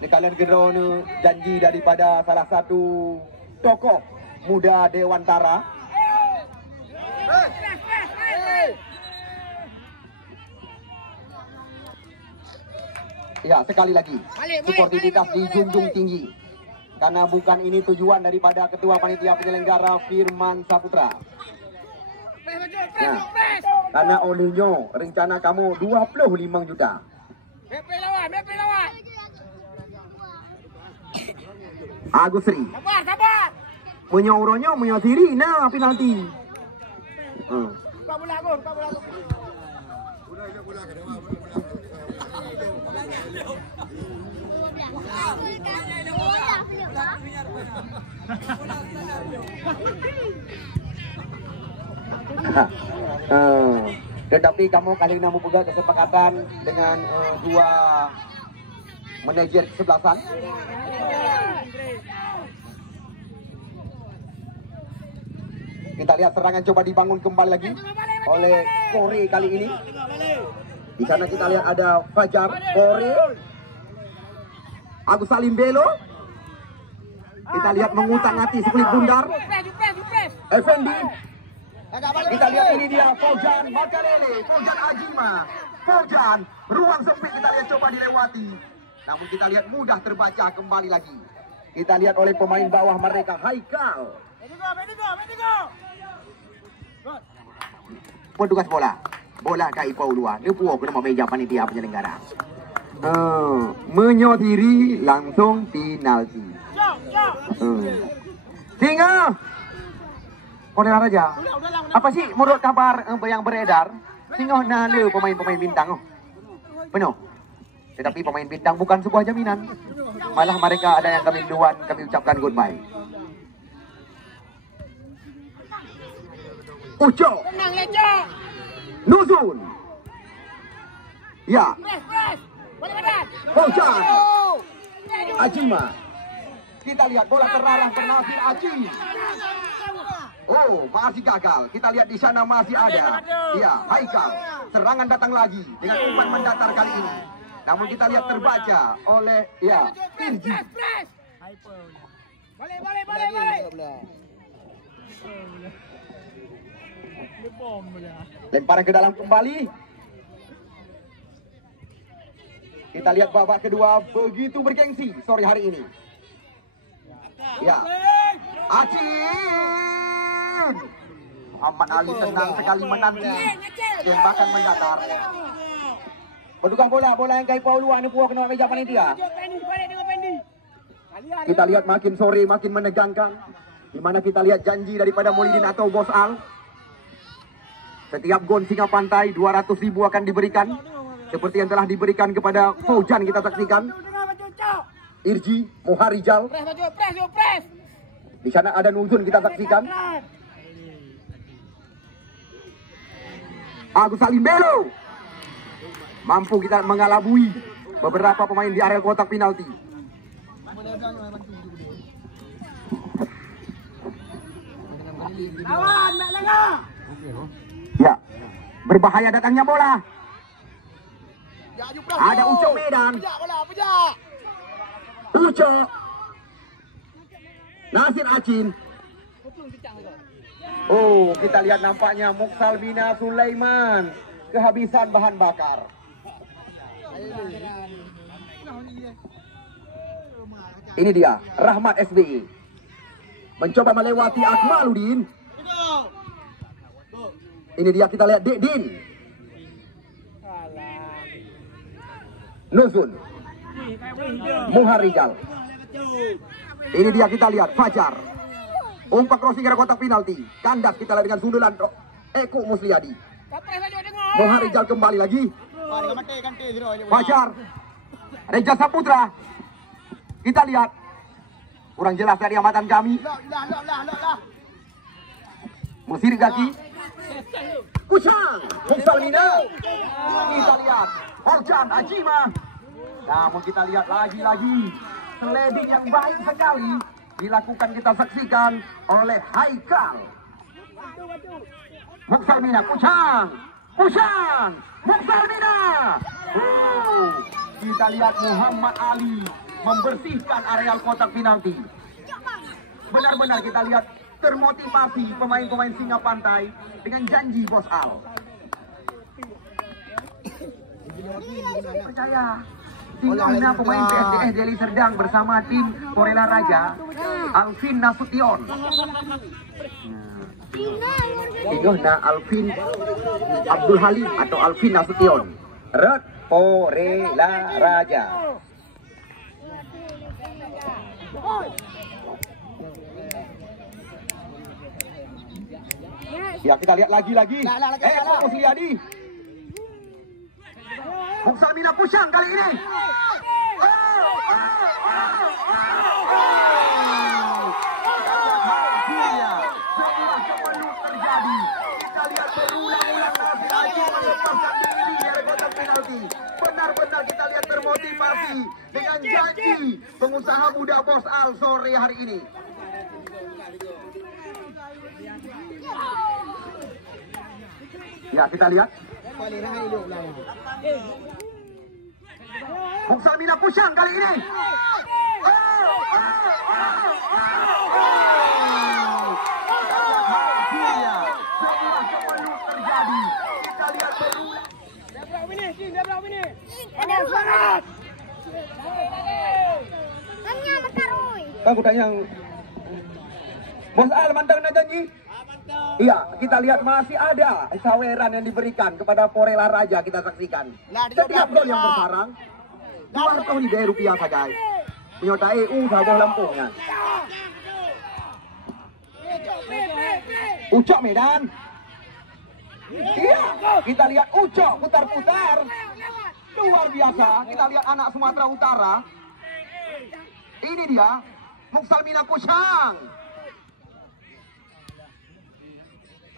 Kalian gerona janji daripada salah satu tokoh muda Dewantara. Ya, sekali lagi sportivitas dijunjung tinggi karena bukan ini tujuan daripada ketua panitia penyelenggara Firman Saputra. Nah, karena olehnya rencana kamu 25 juta. Agus Sri. Sabar. Menyoronya menyosiri nah penalti. Tetapi kamu kali ini membuka kesepakatan dengan dua manajer kesebelasan. Kita lihat serangan coba dibangun kembali lagi oleh Kore kali ini. Di sana kita lihat ada Fajar, Kore, Agus Salim Belo. Kita lihat mengutang-atik sekulit bundar. Effendi. Kita lihat ini dia Fauzan Makalele, Fauzan Ajima. Fauzan, ruang sempit kita lihat coba dilewati. Namun kita lihat mudah terbaca kembali lagi. Kita lihat oleh pemain bawah mereka, Haikal. Petugas bola. Bola kai Pau luar. Dia puak ke nama meja panitia penyelenggara. Menyodiri langsung penalti. Singa. Saudara Raja. Apa sih menurut kabar yang beredar? Singa nale pemain-pemain bintang. Penuh. Tetapi pemain bintang bukan sebuah jaminan. Malah mereka ada yang kami duluan, kami ucapkan goodbye. Ucok. Nuzul. Ya. Fauzan Ajima. Kita lihat bola terlarang penalti Aji. Oh, masih gagal. Kita lihat di sana masih ada. Ya, Haikal. Serangan datang lagi dengan umpan mendatar kali ini. Namun kita lihat terbaca oleh ya Irji. Lemparan ke dalam kembali. Kita lihat babak kedua begitu bergengsi sore hari ini. Ya, Acin. Muhammad Ali senang sekali menanti tembakan mendatar. Petugas bola yang kai Paulu ini puak kena meja panitia. Kita lihat makin sore makin menegangkan. Di mana kita lihat janji daripada Molidin atau Bos Al. Setiap gol singa pantai 200.000 akan diberikan. Seperti yang telah diberikan kepada Fauzan kita saksikan. Irji, Moharijal. Di sana ada Nuzun kita saksikan. Agus Salim Belo. Mampu kita mengalabui beberapa pemain di area kotak penalti. Lawan, nak lengah. Ya, berbahaya datangnya bola. Ada Ucok Medan. Ucok. Nasir Acin. Oh, kita lihat nampaknya Muksalmina Sulaiman kehabisan bahan bakar. Ini dia, Rahmat SBI. Mencoba melewati Akmaluddin. Ini dia, kita lihat Din. Nuzul. Muharijal. Ini dia, kita lihat Fajar. Umpak crossing ke kotak penalti. Kandas kita lihat dengan sundulan Eko Musliadi. Muharijal kembali lagi. Fajar. Reza Saputra. Kita lihat. Kurang jelas dari amatan kami. Musir kaki. Kusang. Muksalmina. Kita lihat. Orjan Ajima. Namun kita lihat lagi-lagi. Sliding yang baik sekali. Dilakukan, kita saksikan oleh Haikal. Muksalmina. Kusang. Muksalmina. Kita lihat Muhammad Ali membersihkan areal kotak penalti. Benar-benar kita lihat termotivasi pemain-pemain Singa Pantai dengan janji Bos Al. Percaya tinggalnya pemain PSDS Deli Serdang bersama tim Porela Raja Alvin Nasution. Tinggalnya Alvin Abdul Halim atau Alvin Nasution. Red Porela Raja. Ya, kita lihat lagi-lagi. Eko Musliadi. Muksalmina Kusang kali ini. Terjadi. Kita lihat berulang-ulang Nasir Acin melepaskan diri dari kotak penalti. Benar-benar kita lihat termotivasi dengan janji pengusaha muda Bos Al sore hari ini. Ya, kita lihat. Muksalmina Kusang kali ini. Terjadi. Kita lihat berulang. Aku tanya, Bos Al mantang na janji? Iya, kita lihat masih ada saweran yang diberikan kepada Porela Raja, kita saksikan. Setiap gol yang bersarang, 200 rupiah saja. Menyertai Sabah Lampungnya. Ucok Medan. Iya, kita lihat Ucok putar-putar. Luar biasa, kita lihat anak Sumatera Utara. Ini dia, Muksalmina Kusang.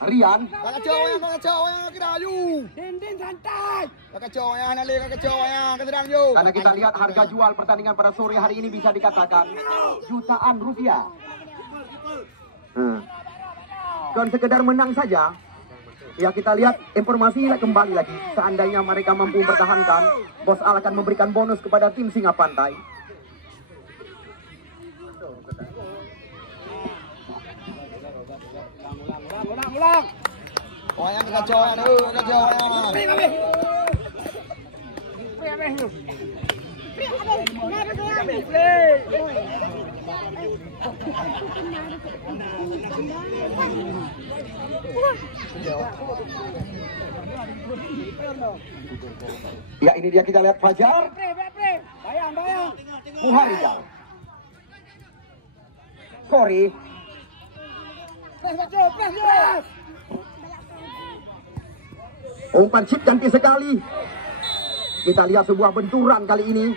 Rian. Karena kita lihat harga jual pertandingan pada sore hari ini bisa dikatakan jutaan rupiah. Bukan sekedar menang saja. Ya, kita lihat informasi kembali lagi. Seandainya mereka mampu mempertahankan, Bos Al akan memberikan bonus kepada tim Singa Pantai. Ulang. Wayang kekacauan, kekacauan. Ya, ini dia, kita lihat Fajar. Bayang. Muharijal. Kori. Press. Umpan chip cantik sekali. Kita lihat sebuah benturan kali ini.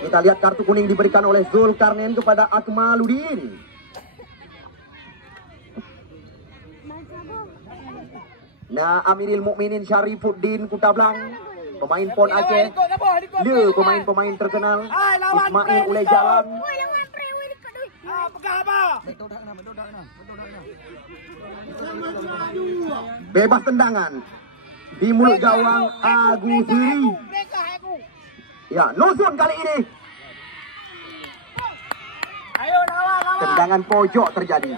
Kita lihat kartu kuning diberikan oleh Zulkarnain kepada Akmaluddin. Nah, Amiril Mukminin Syarifuddin Kutablang, pemain PON Aceh. Dia pemain-pemain terkenal. Ismail Ulay Jalan. Bebas tendangan di mulut gawang Agus Sri. Ya, Nuzul kali ini. Tendangan pojok terjadi.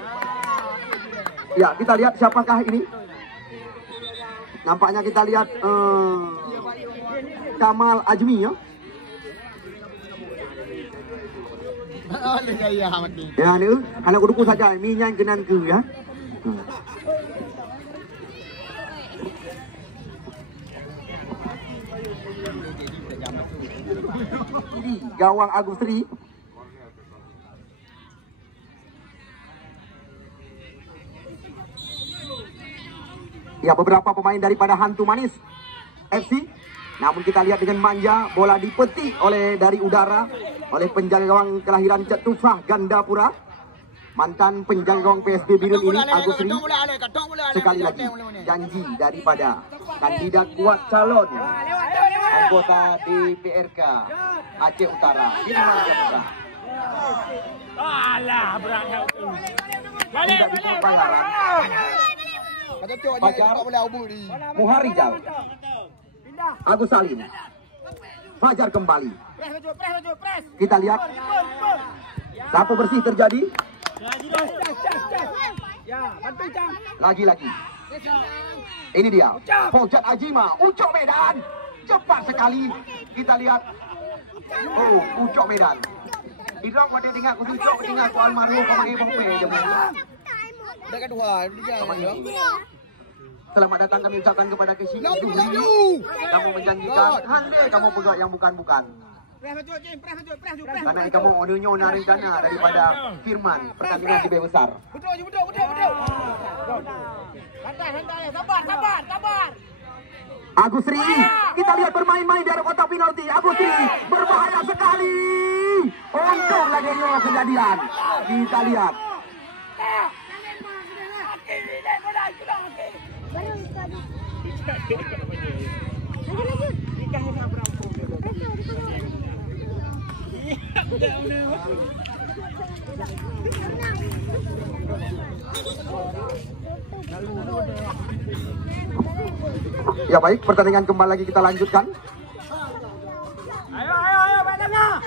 Ya, kita lihat siapakah ini. Nampaknya kita lihat Kamal Ajmi ya. Ya, ni anak kudu saja minyak kenan ke ya. Ini gawang Agus Sri. Ya, beberapa pemain daripada Hantu Manis FC. Namun kita lihat dengan manja bola dipetik oleh dari udara oleh penjaga gawang kelahiran Cetufah Gandapura. Mantan penjaga gawang PSB Birun ini Agus Sri. Sekali lagi janji daripada kandidat kuat calon anggota DPRK Aceh Utara. Ini mana Alah, berat. Balik. Fajar Muharijal, Agus Salim, Fajar kembali. Kita lihat sapu bersih terjadi. Lagi-lagi. Ini dia Fauzan Ajima, Ucok Medan. Cepat sekali. Kita lihat. Oh, Ucok Medan. Idrong pada dengar Ucok dengar soal almarhum pemain Bombe jemaah. Selamat datang kami ucapkan kepada Kesi. Kamu menjanjikan handai kamu pegang yang bukan-bukan. Karena kamu ordernya una rencana daripada Firman pertandingan lebih besar. Betul. Santai. Sabar. Agus Sri, kita lihat bermain-main di arah kotak penalti. Agus Sri berbahaya sekali. Untung lagi kejadian. Kita lihat. Ya baik, pertandingan kembali lagi kita lanjutkan. Ayo, badannya.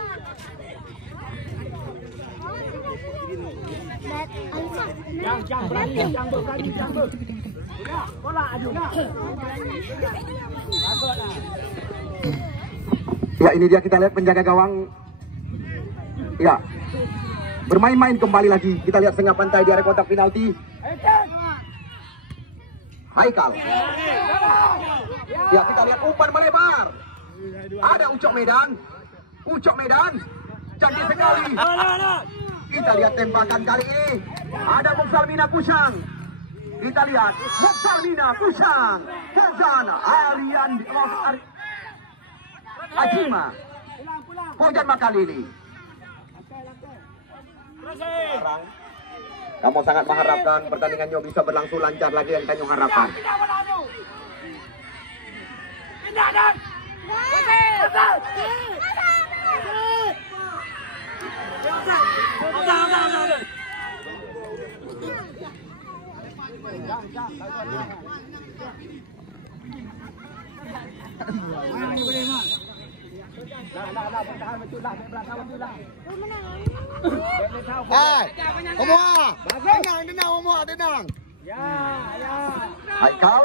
Jangan berani. Bola aju nak. Ya, ini dia kita lihat penjaga gawang. Ya, bermain-main kembali lagi. Kita lihat setengah pantai di area kotak penalti. Haikal. Ya, kita lihat umpan melebar. Ada Ucok Medan. Cantik sekali. Kita lihat tembakan kali ini. Ada Muksalmina Kusang. Kita lihat Muksalmina Kusang. Fauzan Alian Ajima. Fauzan Makalili. Kamu sangat mengharapkan pertandingannya bisa berlangsung lancar lagi yang kamu harapkan. Tenang. Haikal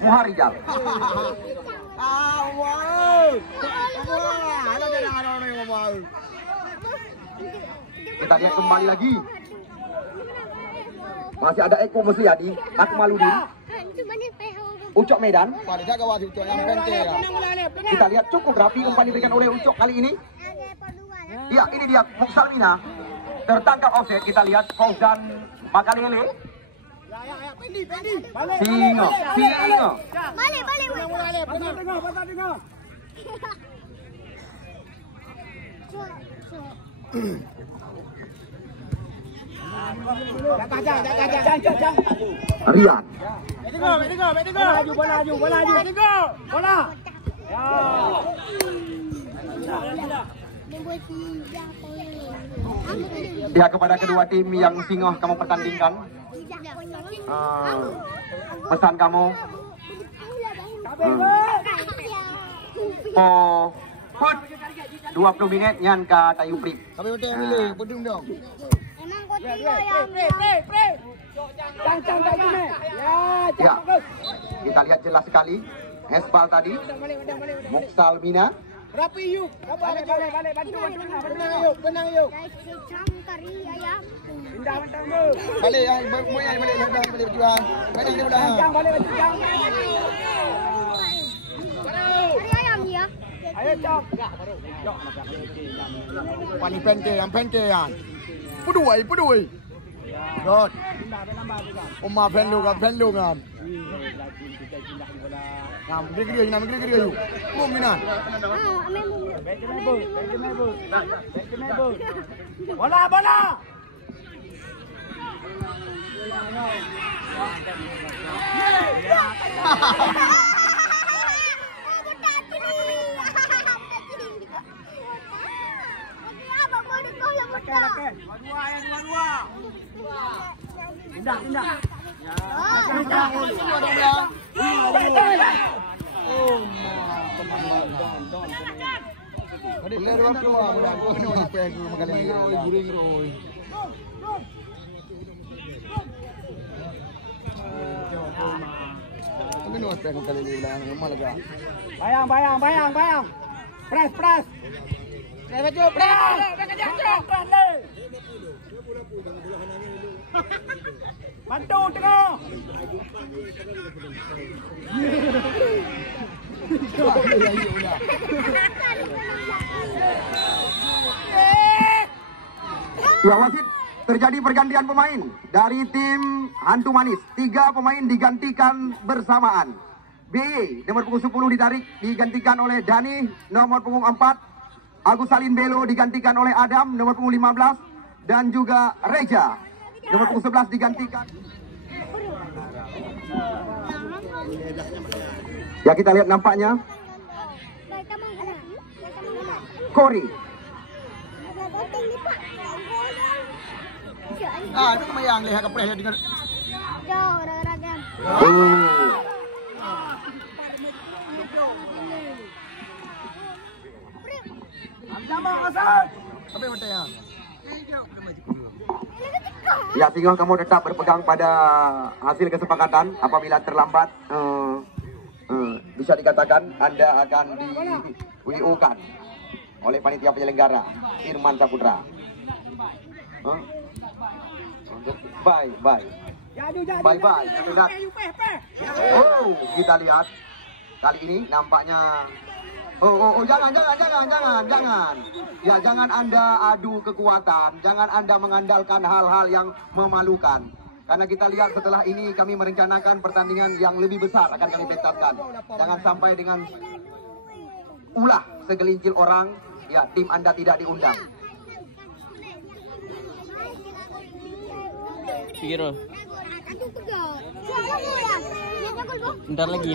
Muharijal. Kita lihat kembali lagi. Masih ada Eko Musyadi, Akmaludin, Ucok Medan. Kita lihat cukup rapi umpan diberikan oleh Ucok kali ini. Ya, ini dia Muksalmina. Tertangkap offset. Kita lihat Fauzan Makalele. Singo. Balik. Pasal tengah. Jangan. Rian. Aju, bola. Ya. Ya, kepada kedua tim yang singoh kamu pertandingkan, pesan kamu put 20 minit nyan ka tayu prik. Sampai betul milih, pedung dong. Emang kau tinggal yang Cang tak gini. Ya, kita lihat jelas sekali Hesbal tadi, Muksal Mina. Rapi yuk. Balik bantu. Benang yuk. Cang kari ayam. Pindah mentang. Balik yang balik berjuang. Balik dia dah. Cang balik bantu Cang. Kari ayam ya. Ayo Cang. Pani penke yang. Pedui. God. Oma pen lu kan. Nam gede yuk. Muminan. Bola. Dua. Pindah. Boleh ruang keluar mudah. Kena nak pen dulu mengalir gurih. Kena nak pen kali ni ulang lama lagi. Bayang. Press. Baju press. Bantu tengok. Ya, wasit, terjadi pergantian pemain dari tim Hantu Manis. 3 pemain digantikan bersamaan. BY nomor punggung 10 ditarik, digantikan oleh Dani nomor punggung 4. Agus Salin Belo digantikan oleh Adam nomor punggung 15, dan juga Reja nomor punggung 11 digantikan. Ya, kita lihat nampaknya Kori. Itu kemayang lihat ke press dengan. Jauh ragam. Sampai betul yang. Ya, sehingga kamu tetap berpegang pada hasil kesepakatan. Apabila terlambat, bisa dikatakan Anda akan di-WO-kan oleh panitia penyelenggara Firman Saputra. Bye. Kita lihat kali ini nampaknya. Jangan. Ya, jangan Anda adu kekuatan, jangan Anda mengandalkan hal-hal yang memalukan. Karena kita lihat setelah ini kami merencanakan pertandingan yang lebih besar akan kami pentaskan. Jangan sampai dengan ulah segelincir orang, ya, tim Anda tidak diundang. Pikir lo. Bentar lagi.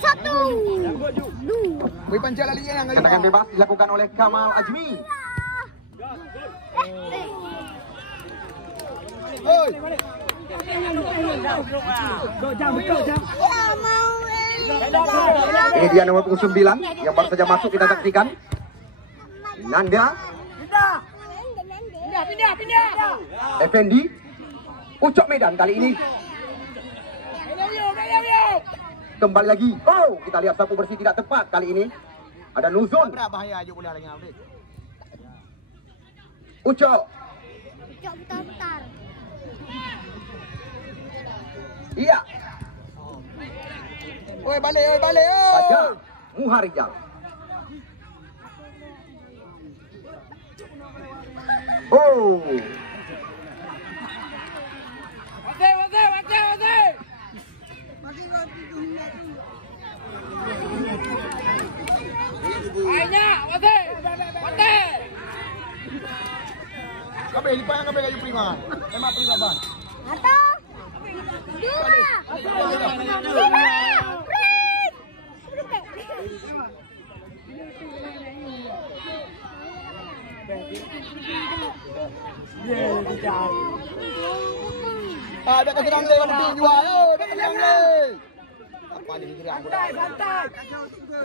Satu. Wei pancel lagi yang. Tendangan bebas dilakukan oleh Kamal Ajmi. Oi. Ini dia nomor punggung 9 yang baru saja masuk, kita saksikan. Nanda. Pindah. Effendi. Ucok Medan kali ini. Kembali lagi. Kita lihat sapu bersih tidak tepat kali ini. Ada Nuzul. Bahaya aja boleh lagi ngabrik. Ucok. Putar. Iya. Oi balik. Fajar Muharijal. Kabel lipat yang kabel kayu prima. Emak prima ban. Atau Ada keserang dia lebih juga. Ayo, ada keserang dia. Apa ni keserang?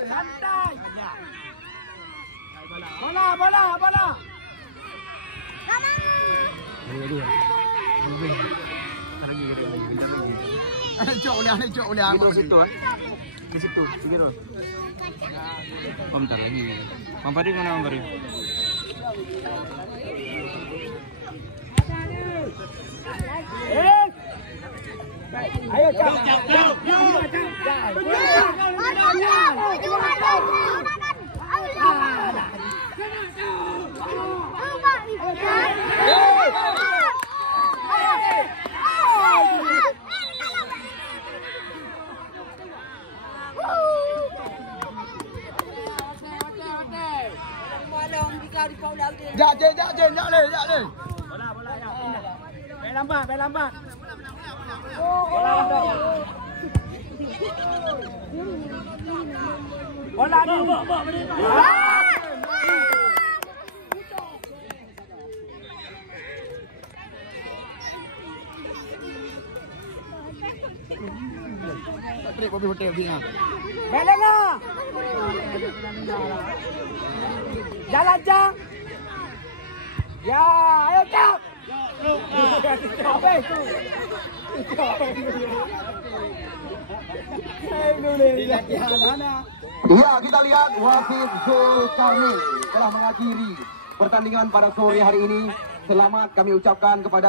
Santai. Bola. Cok boleh. Di situ ah. Di situ, Sigiro. Oh, bentar lagi. Mampari mana Mampari? Ayo, jauh. Jak le. Bola ya. Baik lambat. Bola ni. Patrik Bobby Hotel sini. Belenga. Jalan jang. Ya, ayo cak. Apa itu? Ya, kita lihat wasit Zulkarnain telah mengakhiri pertandingan pada sore hari ini. Selamat kami ucapkan kepada